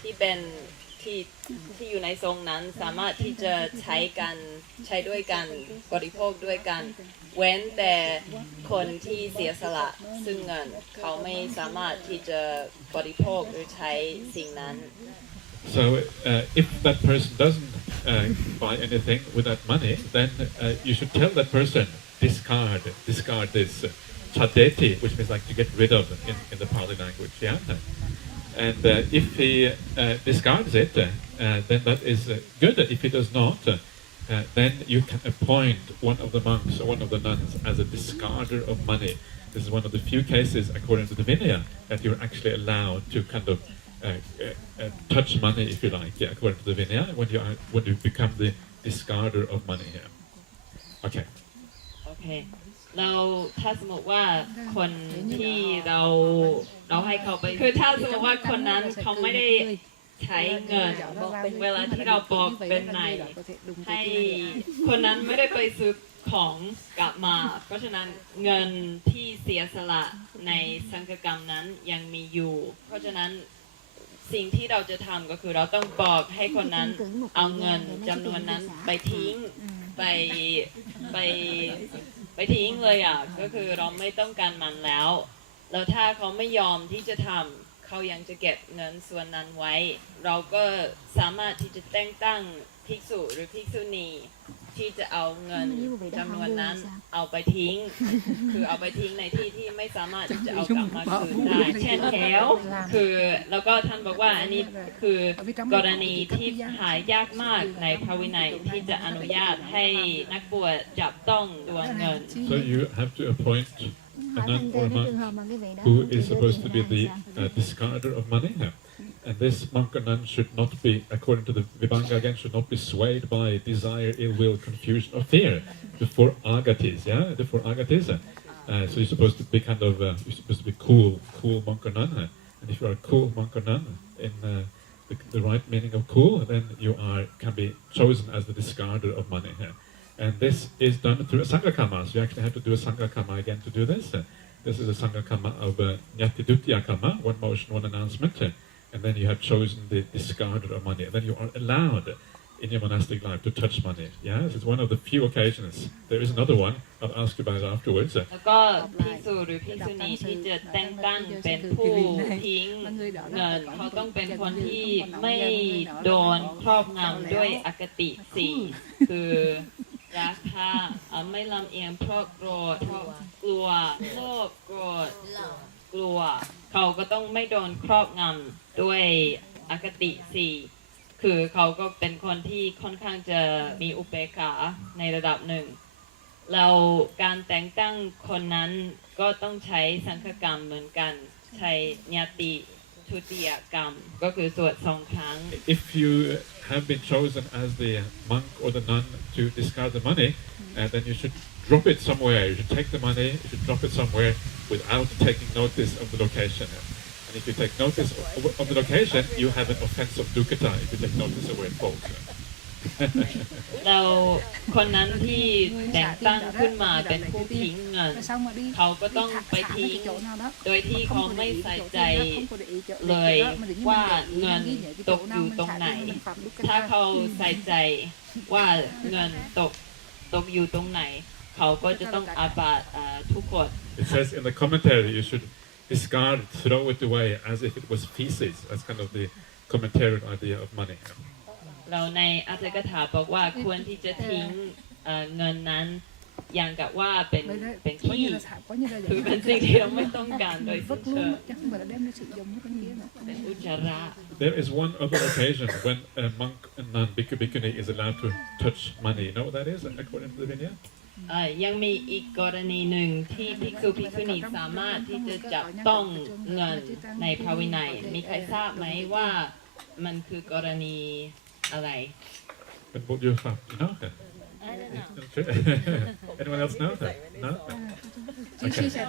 ที่เป็นที่อยู่ในทรงนั้นสามารถที่จะใช้ด้วยกันบริโภคด้วยกันเว้นแต่คนที่เสียสละซึ่งเงินเขาไม่สามารถที่จะบริโภคหรือใช้สิ่งนั้น So if that person doesn't buy anything with that money, then you should tell that person discard this chadeti, which means like to get rid of in the Pali language. Yeah. And if he discards it, then that is good. If he does not, then you can appoint one of the monks or one of the nuns as a discarder of money. This is one of the few cases, according to the Vinaya, that you're actually allowed to kind of touch money, if you like, according to the Vinaya, when you become the discarder of money here. Okay. Okay. เราถ้าสมมติว่าคนที่เราให้เขาไปคือถ้าสมมติว่าคนนั้นเขาไม่ได้ใช้เงินเวลาที่เราบอกเป็นในให้คนนั้นไม่ได้ไปซื้อของกลับมาเพราะฉะนั้นเงินที่เสียสละในสังฆกรรมนั้นยังมีอยู่เพราะฉะนั้นสิ่งที่เราจะทำก็คือเราต้องบอกให้คนนั้นเอาเงินจำนวนนั้นไปทิ้งไปทิ้งเลยก็คือเราไม่ต้องการมันแล้วถ้าเขาไม่ยอมที่จะทำเขายังจะเก็บเงินส่วนนั้นไว้เราก็สามารถที่จะแต่งตั้งภิกษุหรือภิกษุณีที่จะเอาเงินจำนวนนั้นเอาไปทิ้งคือเอาไปทิ้งในที่ที่ไม่สามารถที่จะเอากลับมาคืนได้เช่นแล้วคือแล้วก็ท่านบอกว่าอันนี้คือกรณีที่หายากมากในพระวินัยที่จะอนุญาตให้นักบวชจับต้องตัวเงิน So you have to appoint a nun or a monk who is supposed to be the discarder of money. And this monk or nun should not be, according to the Vibhanga again, should not be swayed by desire, ill will, confusion, or fear. The four agatis, the four agatis. So you're supposed to be you're supposed to be cool monk or nun. And if you are a cool monk or nun, in the right meaning of cool, then you can be chosen as the discarder of money. And this is done through a Sanghādisesa. So you actually have to do a Sanghādisesa again to do this. This is a Sanghādisesa of Nissaggiyā karma, one motion, one announcement. And then you have chosen the discarder of money. And then you are allowed in your monastic life to touch money. Yes, it's one of the few occasions. There is another one. I'll ask you about it afterwards. แล้วก็ภิกษุหรือภิกษุณีที่จะแต่งตั้งเป็นผู้ทิ้งเงินเขาต้องเป็นคนที่ไม่โดนครอบงำด้วยอคติสี่คือราคะไม่ลำเอียงเพราะโกรธเพราะกลัวโลภโกรธกลัวเขาก็ต้องไม่โดนครอบงำด้วยอคติสี่คือเขาก็เป็นคนที่ค่อนข้างจะมีอุเบกขาในระดับหนึ่งเราการแต่งตั้งคนนั้นก็ต้องใช้สังฆกรรมเหมือนกันใช้ญาติทุติยกรรมก็คือสวด2 ครั้ง If you have been chosen as the monk or the nun to discard the money, then you should drop it somewhere. You should take the money, you should drop it somewhere without taking notice of the location. And if you take notice of the location, you have an offense of dukkata if you take notice of where it falls. เราคนนั้นที่แต่งตั้งขึ้นมาเป็นผู้ทิ้งเงินเขาก็ต้องไปทิ้งโดยที่เขาไม่ใส่ใจเลยว่าเงินตกอยู่ตรงไหนถ้าเขาใส่ใจว่าเงินตกอยู่ตรงไหนเขาก็จะต้องอาบัติทุกคน It says in the commentary you should discard, throw it away as if it was feces. That's kind of the commentary idea of money. เราในอัตถกถาบอกว่าควรที่จะทิ้งเงินนั้น อย่างกับว่าเป็น Vậy đó, เป็น có ขี้ như là thả, có như là คือ vậy. เป็นสิ่งที่เราไม่ต้องการโดยสิ้น Vứt เชิง luôn, chứ không phải là đem đi sử dụng cái kia nữa. เป็นอุจจาระ There is one other occasion when a monk and nun, bhikkhu bhikkhuni, is allowed to touch money. You know what that is according to the Vinaya? ยังมีอีกกรณีหนึ่งที่ภิกษุภิกษุณีสามารถที่จะจับต้องเงินในพระวินัยมีใครทราบไหมว่ามันคือกรณีอะไร When what you found, you know? I don't know. Sure. Anyone else know? No? She said,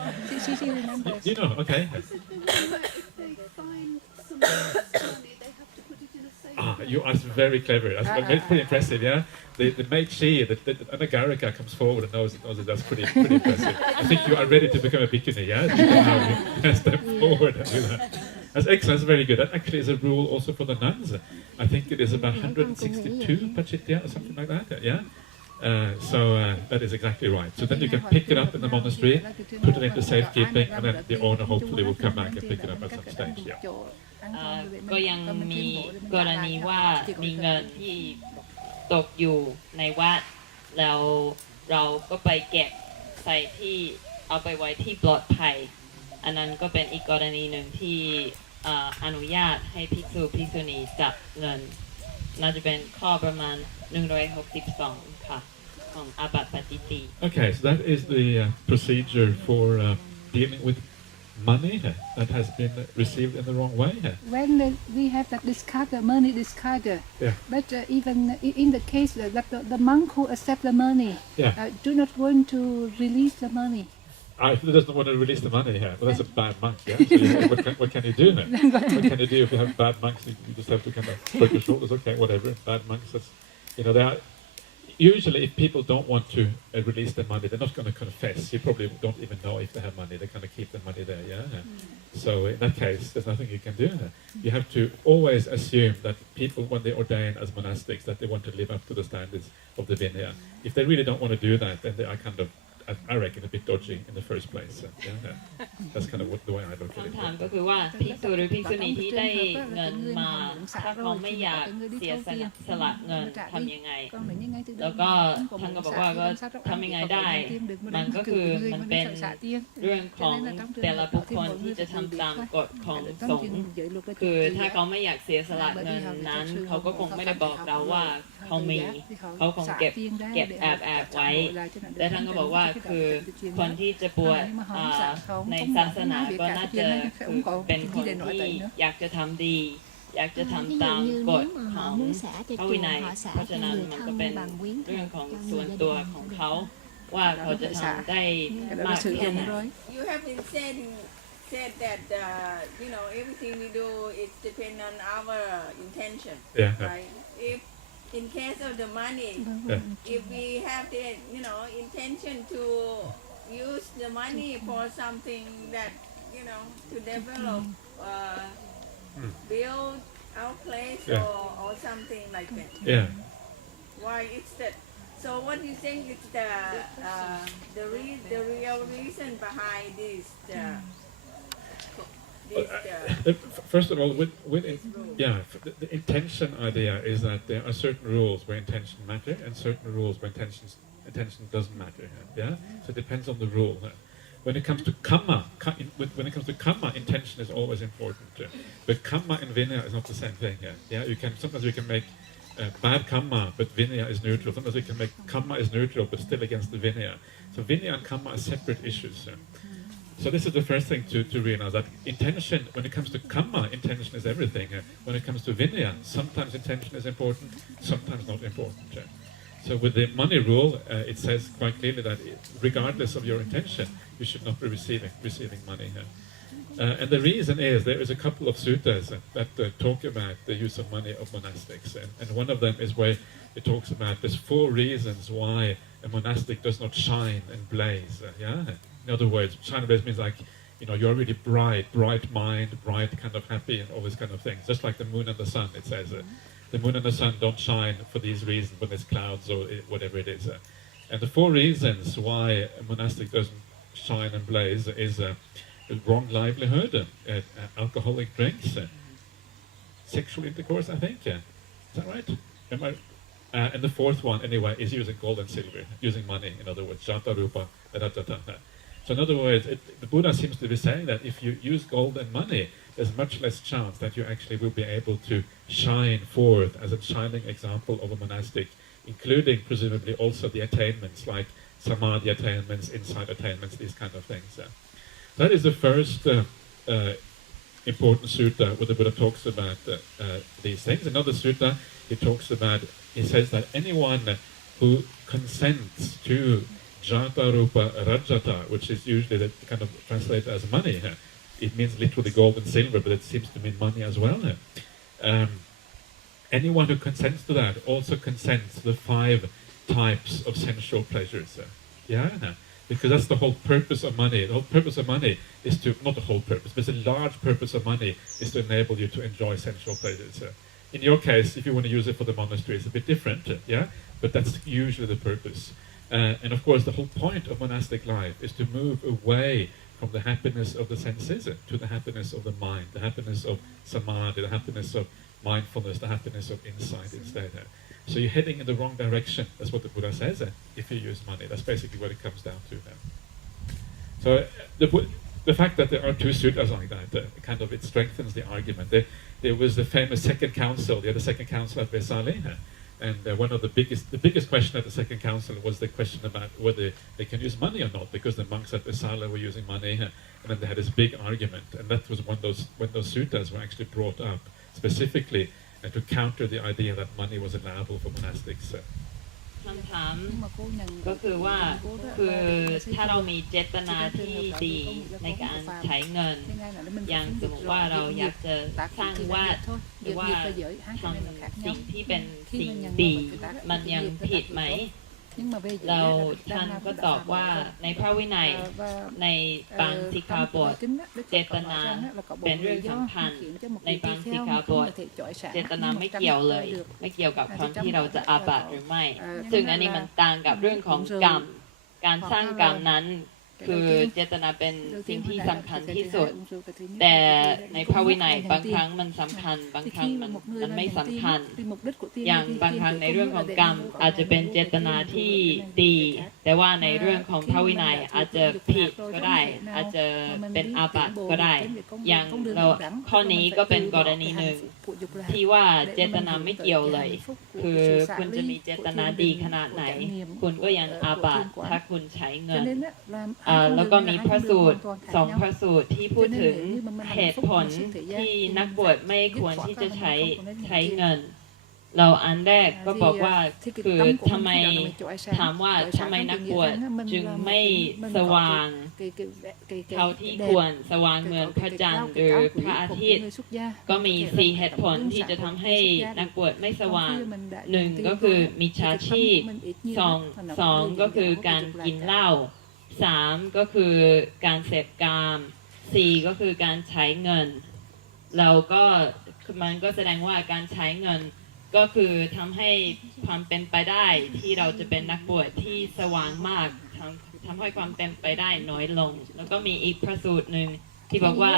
she remembers. You know, okay. They find some money, they have to put it in a safe. You are very clever. That's pretty impressive, yeah? The Meichi, the Anagarika comes forward and knows that that's pretty impressive. I think you are ready to become a bhikkhuni, yeah? You can now step forward and do that. That's excellent, that's very good. That actually is a rule also for the nuns. I think it is about 162 pācittiyā or something like that, yeah? So that is exactly right. So then you can pick it up in the monastery, put it into safekeeping, and then the owner hopefully will come back and pick it up at some stage, yeah. ก็ยังมีกรณีว่ามีเงินที่ตกอยู่ในวัดแล้วเราก็ไปเก็บใส่ที่เอาไปไว้ที่ปลอดภัยอันนั้นก็เป็นอีกกรณีหนึ่งที่อนุญาตให้ภิกษุภิกษุณีจับเงินน่าจะเป็นข้อประมาณ162ค่ะของอาบัติปาจิตติ Okay, so that is the procedure for dealing with money that has been received in the wrong way. When we have that discarder, money discarder, Yeah. but even in the case that the monk who accept the money Yeah. do not want to release the money. If he doesn't want to release the money, well, that's a bad monk, yeah? So what can you do then? What can you do if you have bad monks? You just have to kind of shrug your shoulders, okay, whatever. Bad monks, that's, they are... Usually, if people don't want to release their money, they're not going to confess. You probably don't even know if they have money. They kind of keep the money there, yeah? So in that case, there's nothing you can do. You have to always assume that people, when they ordain as monastics, that they want to live up to the standards of the Vinaya. If they really don't want to do that, then they are kind of, I reckon, a bit dodgy in the first place. Yeah? That's kind of the way I look at it. คำถามก็คือว่าภิกษุหรือภิกษุณีที่ได้เงินมาถ้าเขาไม่อยากเสียสละเงินทำยังไง แล้วก็ท่านก็บอกว่าก็ทำยังไงได้มันก็คือมันเป็นเรื่องของแต่ละบุคคลที่จะทำตามกฎของสงฆ์คือถ้าเขาไม่อยากเสียสละเงินนั้นเขาก็คงไม่ได้บอกเราว่าเขามีเขาคงเก็บแอบไว้แต่ท่านก็บอกว่าคือคนที่จะบวชในศาสนาก็น่าจะคือเป็นคนที่อยากจะทำดีอยากจะทำตามกฎของพระวินัยเพราะฉะนั้นมันก็เป็นเรื่องของส่วนตัวของเขาว่าเขาจะทำได้มากแค่ไหน You have been said that everything we do it depends on our intention, Yeah. right? If in case of the money, if we have the intention to use the money for something that to develop, build our place or something like that. Yeah. Why it's that? So what do you think is the real reason behind this? First of all, the intention idea is that there are certain rules where intention matter and certain rules where intention doesn't matter. Yeah, so it depends on the rule. When it comes to kamma, intention is always important. But kamma and vinaya is not the same thing. Yeah, sometimes you can make bad kamma, but vinaya is neutral. Sometimes you can make kamma is neutral, but still against the vinaya. So vinaya and kamma are separate issues. So this is the first thing to realize, that intention, when it comes to kamma, intention is everything. When it comes to vinaya, sometimes intention is important, sometimes not important. So with the money rule, it says quite clearly that regardless of your intention, you should not be receiving money. And the reason is there is a couple of suttas that talk about the use of money of monastics. And one of them is where it talks about there's 4 reasons why a monastic does not shine and blaze. In other words, shine and blaze means like, you're really bright mind, bright, kind of happy, and all these kind of things. Just like the moon and the sun, it says. The moon and the sun don't shine for these reasons when there's clouds or whatever it is. And the 4 reasons why a monastic doesn't shine and blaze is wrong livelihood, alcoholic drinks, sexual intercourse, I think. Is that right? And the fourth one, anyway, is using gold and silver, using money, in other words, jata, rupa, rajata. So in other words, the Buddha seems to be saying that if you use gold and money, there's much less chance that you actually will be able to shine forth as a shining example of a monastic, including presumably also the attainments like samadhi attainments, insight attainments, these kind of things. That is the first important sutta where the Buddha talks about these things. Another sutta he says that anyone who consents to jata, rupa, rajata, which is usually kind of translated as money, it means literally gold and silver, but it seems to mean money as well. Anyone who consents to that also consents to the 5 types of sensual pleasures. Because that's the whole purpose of money. The whole purpose of money is to, not the whole purpose, but the large purpose of money is to enable you to enjoy sensual pleasures. In your case, if you want to use it for the monastery, it's a bit different, but that's usually the purpose. And of course, the whole point of monastic life is to move away from the happiness of the senses to the happiness of the mind, the happiness of samadhi, the happiness of mindfulness, the happiness of insight instead. So you're heading in the wrong direction. That's what the Buddha says. If you use money, that's basically what it comes down to. So the fact that there are 2 sutras like that, it strengthens the argument. There was the famous second council. They had the second council at Vesali, and one of the biggest question at the second council was the question about whether they can use money or not, because the monks at Vesala were using money, and then they had this big argument. And that was when those sutras were actually brought up specifically to counter the idea that money was allowable for monastics. คำถามก็คือว่าถ้าเรามีเจตนาที่ดีในการใช้เงินอย่างสมมติว่าเราอยากจะสร้างวัดหรือว่าทำสิ่งที่เป็นสิ่งดีมันยังผิดไหมเราท่านก็ตอบว่าในพระวินัยในบางสิกขาบทเจตนาเป็นเรื่องสำคัญในบางสิกขาบทเจตนาไม่เกี่ยวเลยไม่เกี่ยวกับครั้งที่เราจะอาบัติหรือไม่ซึ่งอันนี้มันต่างกับเรื่องของกรรมการสร้างกรรมนั้นคือเจตนาเป็นสิ่งที่สำคัญที่สุดแต่ในพระวินัยบางครั้งมันสำคัญบางครั้งมันไม่สำคัญอย่างบางครั้งในเรื่องของกรรมอาจจะเป็นเจตนาที่ดีแต่ว่าในเรื่องของพระวินัยอาจจะผิดก็ได้อาจจะเป็นอาบัติก็ได้อย่างเราข้อนี้ก็เป็นกรณีหนึ่งที่ว่าเจตนาไม่เกี่ยวเลยคือคุณจะมีเจตนาดีขนาดไหนคุณก็ยังอาบัติถ้าคุณใช้เงินแล้วก็มีพระสูตร2พระสูตรที่พูดถึงเหตุผลที่นักบวชไม่ควรที่จะใช้เงินเราอันแรกก็บอกว่าคือทำไมถามว่าทำไมนักบวชจึงไม่สว่างเท่าที่ควรสว่างเหมือนพระจันทร์หรือพระอาทิตย์ก็มี4เหตุผลที่จะทำให้นักบวชไม่สว่าง1ก็คือมิจฉาชีพ2ก็คือการกินเหล้า3ก็คือการเสพกาม4ก็คือการใช้เงินแล้วก็มันก็แสดงว่าการใช้เงินก็คือทำให้ความเป็นไปได้ที่เราจะเป็นนักบวชที่สว่างมากทำให้ความเป็นไปได้น้อยลงแล้วก็มีอีกพระสูตรหนึ่งที่บอกว่า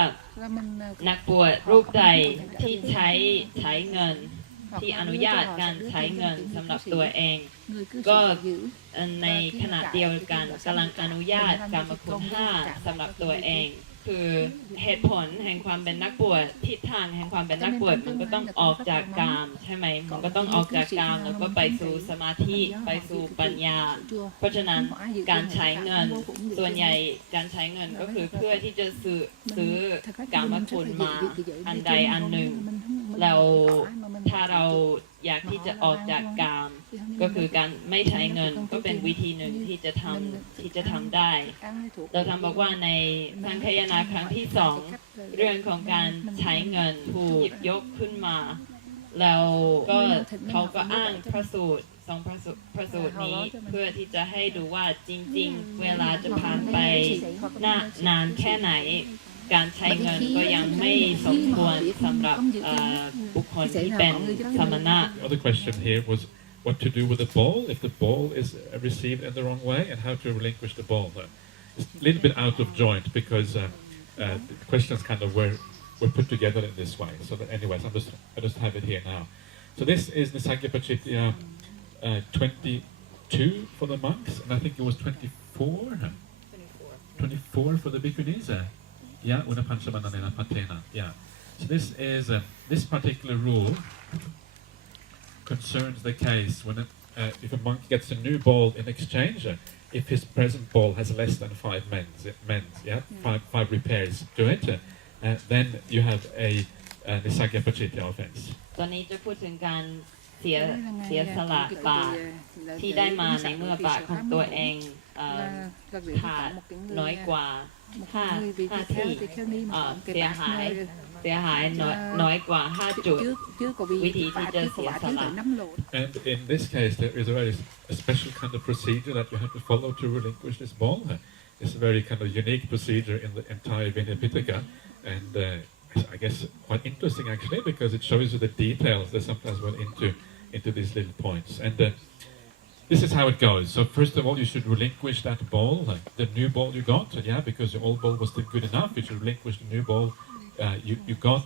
นักบวชรูปใดที่ใช้เงินที่อนุญาตการใช้เงินสำหรับตัวเองก็ในขณะเดียวกันกำลังอนุญาตกรรมคุณ5สำหรับตัวเองคือเหตุผลแห่งความเป็นนักบวชทิศทางแห่งความเป็นนักบวชมันก็ต้องออกจากกามใช่ไหมมันก็ต้องออกจากกามแล้วก็ไปสู่สมาธิไปสู่ปัญญาเพราะฉะนั้นการใช้เงินส่วนใหญ่การใช้เงินก็คือเพื่อที่จะซื้อกามคุณมาอันใดอันหนึ่งแล้วถ้าเราอยากที่จะออกจากกามก็คือการไม่ใช้เงินก็เป็นวิธีหนึ่งที่จะทำได้เราทำบอกว่าในสังคายนาครั้งที่2เรื่องของการใช้เงินถูกหยิบยกขึ้นมาแล้วก็เขาก็อ้างพระสูตร2พระสูตรนี้เพื่อที่จะให้ดูว่าจริงๆเวลาจะผ่านไปนานแค่ไหนการใช้เงินก็ยังไม่สมควรสำหรับบุคคลที่เป็นสมณะ The other question here was what to do with the ball if the ball is received in the wrong way and how to relinquish the ball. It's a little bit out of joint because the questions kind of were put together in this way. So that anyways, I just have it here now. So this is Nissaggiyā pācittiyā 22 for the monks, and I think it was 24. 24 for the bhikkhunis. Yeah, unapanchamananena patena. Yeah. So this is this particular rule concerns the case when if a monk gets a new ball in exchange, if his present ball has less than 5 mends, five repairs to it, then you have a Nissaggiyā pācittiyā offense. ตอนนี้จะพูดถึงการเสียสละบาตรที่ได้มาในเมื่อบาตรของตัวเองขาดน้อยกว่า5ที่เสียหายน้อยกว่า5จุดวิธีที่จะเสียสละ And in this case, there is a very special kind of procedure that you have to follow to relinquish this ball. It's a very kind of unique procedure in the entire Vinaya Pitaka, and I guess quite interesting actually, because it shows you the details that sometimes went into these little points. And this is how it goes. So first of all, you should relinquish that ball, the new ball you got, because your old ball was still good enough. You should relinquish the new ball you got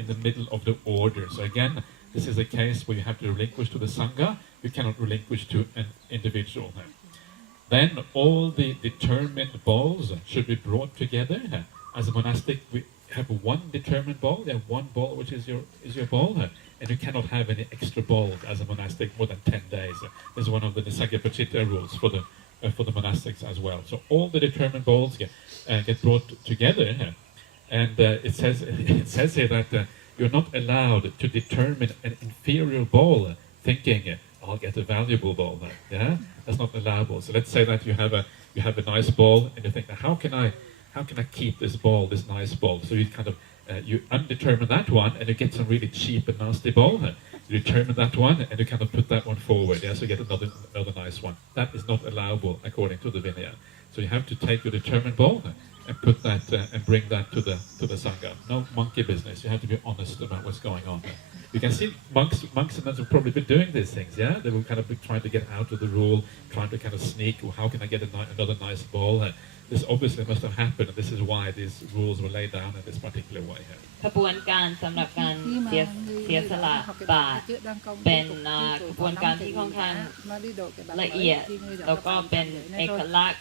in the middle of the order. So again, this is a case where you have to relinquish to the Sangha. You cannot relinquish to an individual. Then all the determined balls should be brought together. As a monastic, we have one determined ball. You have one ball which is your ball, and you cannot have any extra balls as a monastic more than 10 days. This is one of the Nissaggiyā pācittiyā rules for the monastics as well. So all the determined balls get brought together, and it says here that you're not allowed to determine an inferior ball, thinking I'll get a valuable ball. Yeah, that's not allowable. So let's say that you have a nice ball, and you think, how can I keep this ball, this nice ball? So you kind of you undetermine that one, and you get some really cheap and nasty ball. You determine that one, and you kind of put that one forward. Yeah, so you get another nice one. That is not allowable according to the Vinaya. So you have to take your determined ball and put that and bring that to the Sangha. No monkey business. You have to be honest about what's going on. You can see monks and nuns have probably been doing these things. Yeah, they will kind of be trying to get out of the rule, trying to kind of sneak. How can I get another nice ball? This obviously must have happened, and this is why these rules were laid down in this particular way. ขบวนการสำหรับการเสียสละบาตรเป็นขบวนการที่ค่อนข้างละเอียดแล้วก็เป็นเอกลักษณ์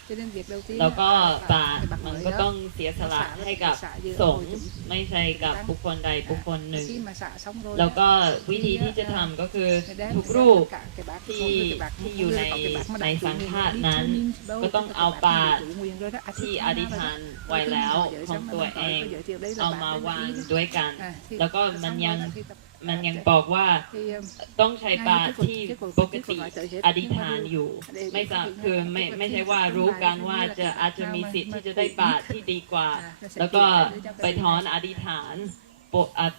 แล้วก็บาตรมันก็ต้องเสียสละให้กับสงฆ์ไม่ใช่กับบุคคลใดบุคคลหนึ่งแล้วก็วิธีที่จะทำก็คือทุกรูปที่อยู่ในสังฆาสนั้นก็ต้องเอาบาตรที่อธิษฐานไว้แล้วของตัวเองเอามาวางด้วยกันแล้วก็มันยังบอกว่าต้องใช้บาตรที่ปกติอธิษฐานอยู่ไม่ใช่ว่ารู้กันว่าอาจจะมีสิทธิ์ที่จะได้บาตรที่ดีกว่าแล้วก็ไปถอนอธิษฐาน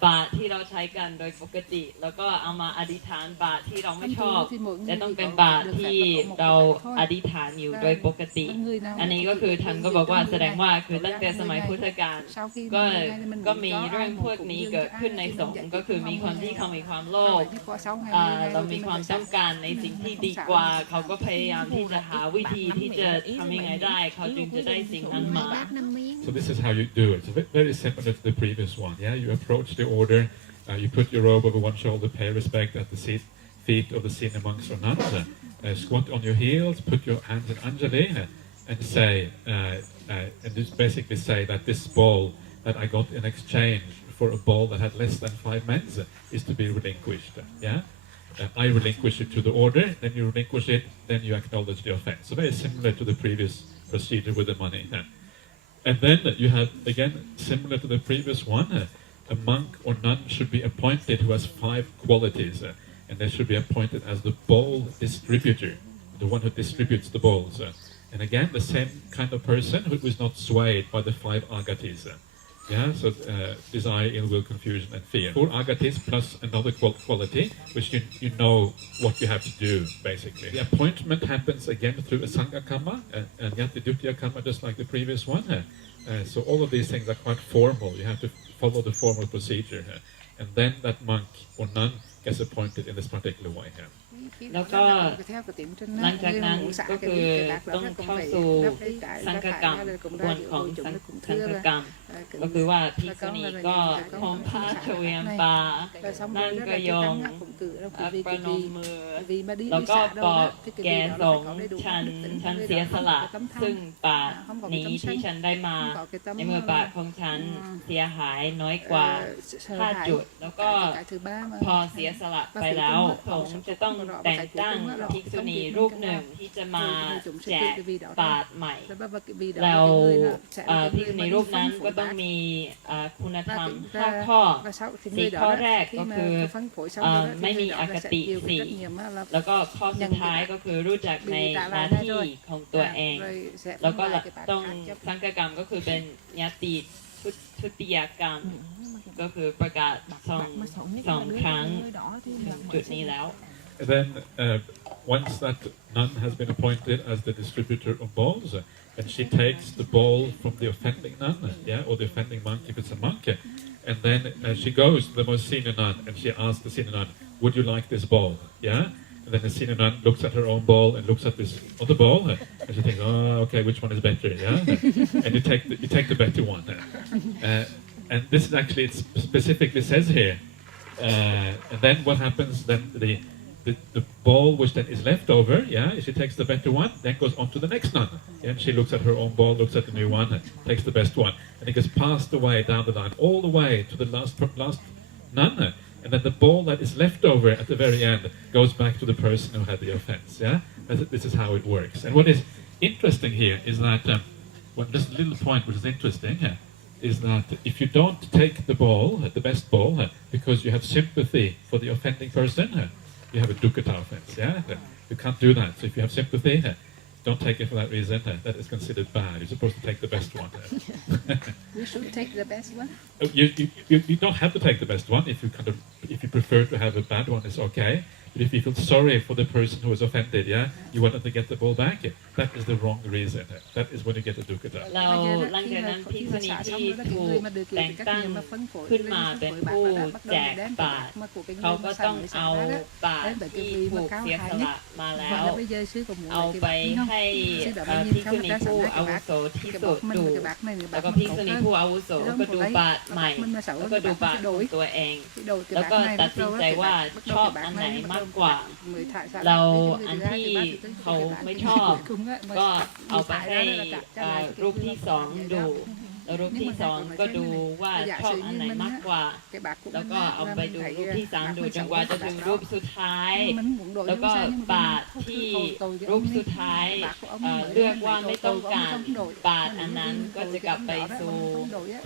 บาตรที่เราใช้กันโดยปกติแล้วก็เอามาอธิษฐานบาตรที่เราไม่ชอบแต่ต้องเป็นบาตรที่เราอธิษฐานอยู่โดยปกติอันนี้ก็คือท่านก็บอกว่าแสดงว่าคือตั้งแต่สมัยพุทธกาลก็มีเรื่องพวกนี้เกิดขึ้นในสงฆ์ก็คือมีคนที่เขามีความโลภเรามีความต้องการในสิ่งที่ดีกว่าเขาก็พยายามที่จะหาวิธีที่จะทำยังไงได้เขาจึงจะได้สิ่งนั้นมา So this is how you do it. It's very similar to the previous one. Yeah, you approach the order, you put your robe over one shoulder, pay respect at the feet of the senior monks or nuns, squat on your heels, put your hands in Anjali, and say, and just basically say that this ball that I got in exchange for a ball that had less than 5 mends is to be relinquished. Yeah, I relinquish it to the order, then you relinquish it, then you acknowledge the offense. So very similar to the previous procedure with the money. And then you have, again, similar to the previous one, a monk or nun should be appointed who has 5 qualities, and they should be appointed as the ball distributor, the one who distributes the balls. And again, the same kind of person who is not swayed by the 5 agatis. Yeah, so desire, ill will, confusion, and fear. 4 agatis plus another quality, which you know what you have to do, basically. The appointment happens again through a Sangha Kamma, and yet the Dutiya Kamma, just like the previous one. So all of these things are quite formal. You have to follow the formal procedure. And then that monk or nun gets appointed in this particular way. แล้วก็หลังจากนั้นก็คือต้องเข้าสู่สังฆกรรมบวนของสังฆกรรมก็คือว่าภิกษุณีก็คงผ้าเฉวียนปานั่งกระยองประนมมือแล้วก็บอกแกสงฆ์ฉันเสียสละซึ่งบาตรนี้ที่ฉันได้มาในมือบาตรของฉันเสียหายน้อยกว่า5 จุดแล้วก็พอเสียสละไปแล้วผมจะต้องแต่งตั้งภิกษุณีรูปหนึ่งที่จะมาแจกบาตรใหม่แล้วภิกษุณีรูปนั้นก็ต้องมีคุณธรรม5 ข้อ4 ข้อแรกก็คือไม่มีอคติ4แล้วก็ข้อสุดท้ายก็คือรู้จักในหน้าที่ของตัวเองแล้วก็ต้องสังฆกรรมก็คือเป็นญาติทุติยกรรมก็คือประกาศสองครั้งถึงจุดนี้แล้ว Then once that nun has been appointed as the distributor of balls, and she takes the ball from the offending nun, or the offending monk if it's a monk, and then she goes to the most senior nun and she asks the senior nun, "Would you like this ball?" And then the senior nun looks at her own ball and looks at this other ball, and she thinks, "Oh, okay, which one is better?" And you take the better one. And this is actually it specifically says here. And then what happens? Then the ball which then is left over, she takes the better one, then goes on to the next nun. And she looks at her own ball, looks at the new one, takes the best one, and it gets passed away down the line, all the way to the last nun. And then the ball that is left over at the very end goes back to the person who had the offense. This is how it works. And what is interesting here is that, just a little point which is interesting is that if you don't take the ball, the best ball, because you have sympathy for the offending person, you have a dukkata offense. You can't do that. So if you have sympathy, don't take it for that reason. That is considered bad. You're supposed to take the best one. We should take the best one. You don't have to take the best one. If you prefer to have a bad one, it's okay. But if you feel sorry for the person who was offended, you want them to get the ball back, that is the wrong reason. That is when you get the dukkata. เราหลังจากนั้นภิกษุณีที่ถูกแต่งตั้งขึ้นมาเป็นผู้แจกบาตรเขาก็ต้องเอาบาตรที่ถูกเสียสละมาแล้วเอาไปให้ภิกษุณีผู้อาวุโสที่สุดดูแล้วก็ภิกษุณีผู้อาวุโสก็ดูบาตรใหม่แล้วก็ดูบาตรของตัวเองแล้วก็ตัดสินใจว่าชอบอันไหนมากกว่าเราอันที่เขาไม่ชอบก็เอาไปให้รูปที่2ดูแล้วรูปที่2ก็ดูว่าชอบอันไหนมากกว่าแล้วก็เอาไปดูรูปที่3ดูจนกว่าจะถึงรูปสุดท้ายแล้วก็บาตรที่รูปสุดท้ายเลือกว่าไม่ต้องการบาตรอันนั้นก็จะกลับไปสู่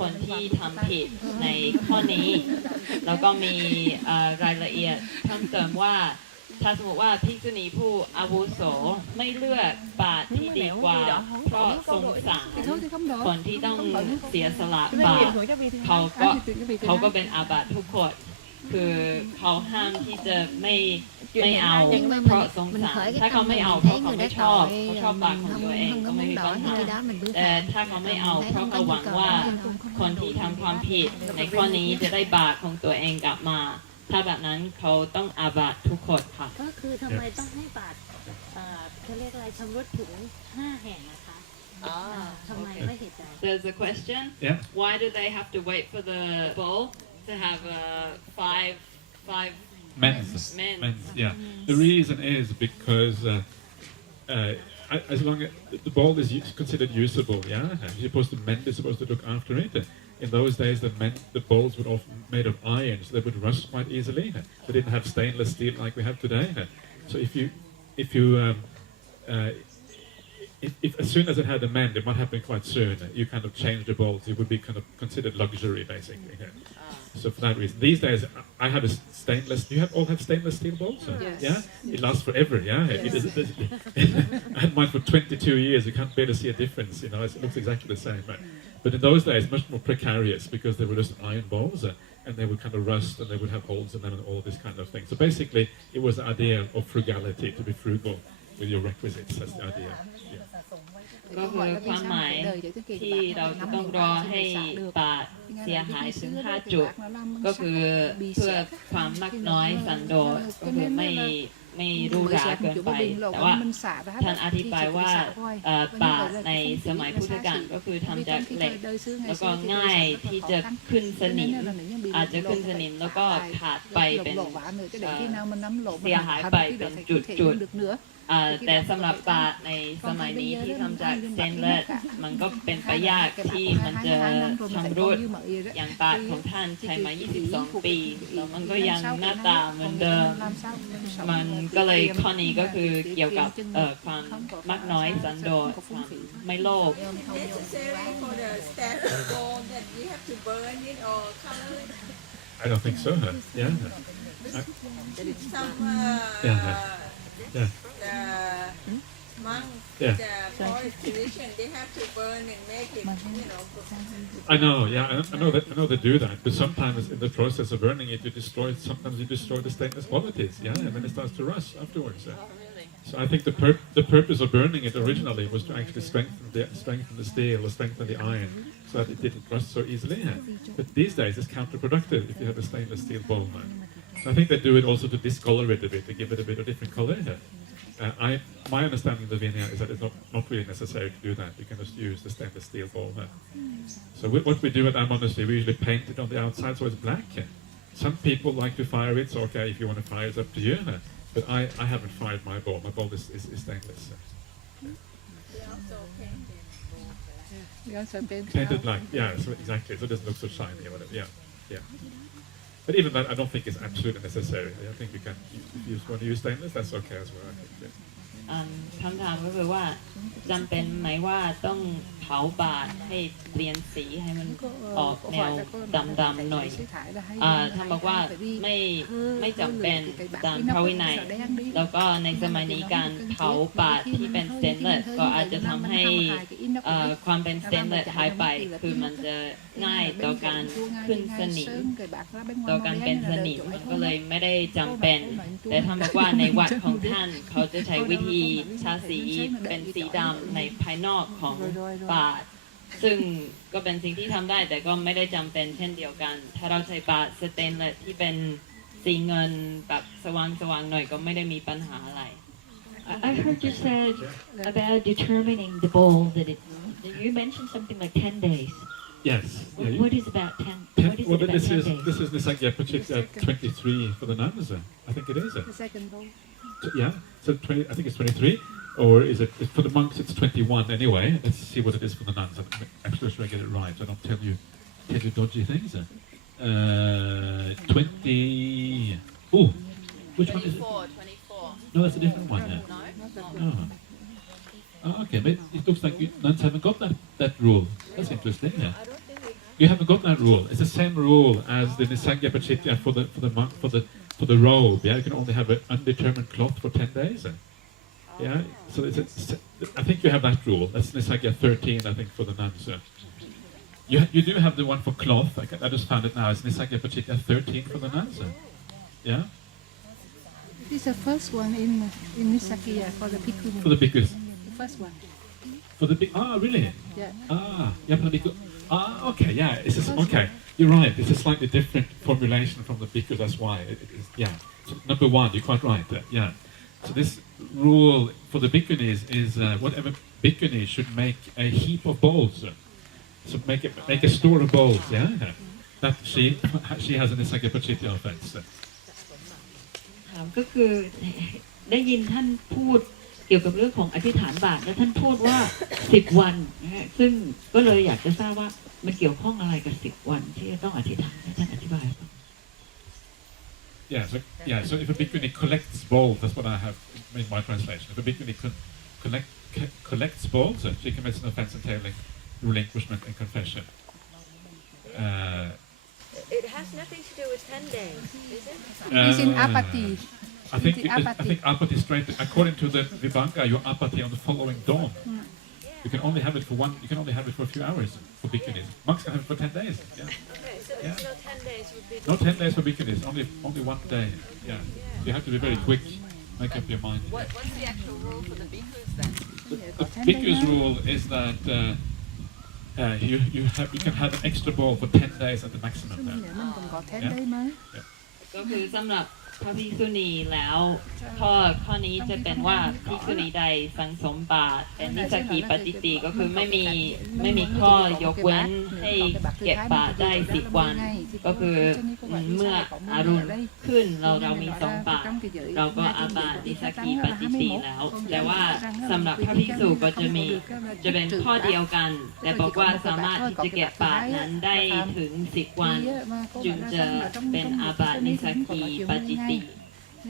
คนที่ทำผิดในข้อนี้แล้วก็มีรายละเอียดเพิ่มเติมว่าถ้าสมมติว่าภิกษุณีผู้อาวุโสไม่เลือกบาตรที่ดีกว่าเพราะสงสารคนที่ต้องเสียสละบาตรเขาก็เป็นอาบัติทุกคนคือเขาห้ามที่จะไม่เอาเพราะสงสารถ้าเขาไม่เอาเพราะเขาไม่ชอบบาตรของตัวเองก็ไม่มีปัญหาแต่ถ้าเขาไม่เอาเพราะเขาหวังว่าคนที่ทำความผิดในข้อนี้จะได้บาตรของตัวเองกลับมาถ้าแบบนั้นเขาต้องอาบัติทุกคนค่ะก็คือทำไมต้องให้บาตรเขาเรียกอะไรชำรุดถึง5 แห่งนะคะทำไมไม่เหตุใด There's a question why do they have to wait for the bowl to have five men's the reason is because as long as the ball is considered usable you're supposed to mend is supposed to look after it. In those days, the bowls were often made of iron, so they would rust quite easily. They didn't have stainless steel like we have today. So if as soon as it had a mend, it might happen quite soon. You kind of change the bowls; it would be kind of considered luxury, basically. So for that reason, these days I have a stainless. Do you all have stainless steel bowls? Yes. Yeah, it lasts forever. Yeah, I had mine for 22 years. You can't barely see a difference. It looks exactly the same. But in those days, much more precarious because they were just iron bowls and they would kind of rust and they would have holes in them and all this kind of thing. So basically, it was the idea of frugality, to be frugal with your requisites. That's the idea. ก็คือความหมายที่เราจะต้องรอให้บาตรเสียหายถึง5 จุดก็คือเพื่อความมักน้อยสันโดษก็คือ ไม่รู้ราเกินไปแต่ว่าท่านอธิบายว่าบาตรในสมัยพุทธกาลก็คือทำจากเหล็กแล้วก็ง่ายที่จะขึ้นสนิมอาจจะขึ้นสนิมแล้วก็ขาดไปเป็นเสียหายไปเป็นจุดแต่สำหรับบาตรในสมัยนี้ที่ทำจากสเตนเลสมันก็เป็นไปยากที่มันจะชำรุดอย่างบาตรของท่านใช้มา22 ปีแล้วมันก็ยังหน้าตาเหมือนเดิมมันก็เลยข้อนี้ก็คือเกี่ยวกับความมักน้อยสันโดษความไม่โลภ necessary for the statue of gold that we have to burn it or color it? I don't think so. Yeah. Some Yeah. the monk, Yeah. the forest tradition, they have to burn and make it, I know. Yeah, I know that. I know they do that. But sometimes in the process of burning it, you destroy. Sometimes you destroy the stainless qualities. Yeah, and then it starts to rust afterwards. So I think the purpose of burning it originally was to actually strengthen the steel or strengthen the iron, so that it didn't rust so easily. But these days it's counterproductive if you have a stainless steel bowl. So I think they do it also to discolor it a bit, to give it a bit of different color. My understanding of the Vinaya is that it's not really necessary to do that. You can just use the stainless steel bowl. So what we do at our monastery, we usually paint it on the outside so it's black. Some people like to fire it, so okay, if you want to fire it, it's up to you. But I haven't fired my bowl. My bowl is stainless. Painted black, yeah, so exactly. So it doesn't look so shiny or whatever. Yeah. But even that, I don't think is absolutely necessary. I think you can, if you want to use stainless, that's okay as well. I think. คำถามก็คือว่าจำเป็นไหมว่าต้องเผาบาตรให้เปลี่ยนสีให้มันออกแนวดำๆหน่อยท่านบอกว่าไม่จำเป็นตามพระวินัยแล้วก็ในสมัยนี้การเผาบาตรที่เป็นสเตนเลสก็อาจจะทำให้ความเป็นสเตนเลสหายไปคือมันจะง่ายต่อการขึ้นสนิมต่อการเป็นสนิมก็เลยไม่ได้จำเป็นแต่ท่านบอกว่าในวัดของท่านเขาจะใช้วิธีทาสีเป็นสีดำในภายนอกของบาตรซึ่งก็เป็นสิ่งที่ทำได้แต่ก็ไม่ได้จำเป็นเช่นเดียวกันถ้าเราใช้บาตรสเตนเลสที่เป็นสีเงินแบบสว่างๆหน่อยก็ไม่ได้มีปัญหาอะไร I heard you said about determining the bowl that it. You mentioned something like 10 days. Yes. What is about 10? What is well, it about 10 days? This is Nissaggiyā pācittiyā 23 for the nuns. I think it is. The second bowl. Yeah. So 20. I think it's 23. Or is it for the monks? It's 21 anyway. Let's see what it is for the nuns. I'm sure I get it right. So I don't tell you dodgy things. 20. Oh, which one is it? 24. No, that's a different one. Yeah. No. Oh, okay. But it looks like you nuns haven't got that rule. That's interesting. Yeah. You haven't got that rule. It's the same rule as the Nissaggiyā pācittiyā for the robe. Yeah, you can only have an undetermined cloth for 10 days. Yeah, so I think you have that rule. That's Nissaggiyā 13, I think, for the nuns. You do have the one for cloth. I just found it now. It's Nissaggiyā pācittiyā 13 for the nuns. Yeah. This is the first one in Nissaggiyā for the bhikkhus. For the bhikkhus. The first one. For the really? Yeah. Yeah, for the bhikkhus. Okay, yeah. Okay. You're right. It's a slightly different formulation from the bhikkhus. That's why. It is, yeah. So number one, you're quite right. Yeah. So this rule for the bhikkhunis is whatever bhikkhuni should make a heap of bowls. So make a store of bowls. Yeah. That she has an Nissaggiyā pācittiyā offense. ก็คือได้ยินท่านพูดเกี่ยวกับเรื่องของอธิษฐานบาตรและท่านพูดว่า10 วันนะฮะซึ่งก็เลยอยากจะทราบว่ามันเกี่ยวข้องอะไรกับ10 วันที่จะต้องอธิษฐานท่านอธิบายครับ So if a bhikkhuni collects bowls, that's what I have in my translation. If a bhikkhuni collects bowls, she commits an offense entailing relinquishment and confession. It has nothing to do with 10 days, is it? It's in apathy. I think apathy straight. According to the Vibhanga, your apathy on the following dawn. You can only have it for a few hours for bhikkhunis. Monks can have it for 10 days. Yeah. Okay, so 10 days would be... Not 10 days for bhikkhunis, only 1 day. Yeah. You have to be very quick, make up your mind. What's the actual rule for the bhikkhus then? The bhikkhu's rule is that you can have an extra bowl for 10 days at the maximum. มันต้องขอ10 day ไหม ก็คือสำหรับ พระภิกษุณีแล้วข้อนี้จะเป็นว่าภิกษุณีใดสังสมบาตรเป็นนิสสกีปฏิติก็คือไม่มีข้อยกเว้นให้เก็บบาตรได้10 วันก็คือเมื่ออรุณขึ้นเรามี2 บาตรเราก็อาบัตินิสสกีปฏิติแล้วแต่ว่าสำหรับพระภิกษุก็จะเป็นข้อเดียวกันแต่บอกว่าสามารถที่จะเก็บบาตรนั้นได้ถึง10 วันจึงจะเป็นอาบัตินิสสกีปฏิติ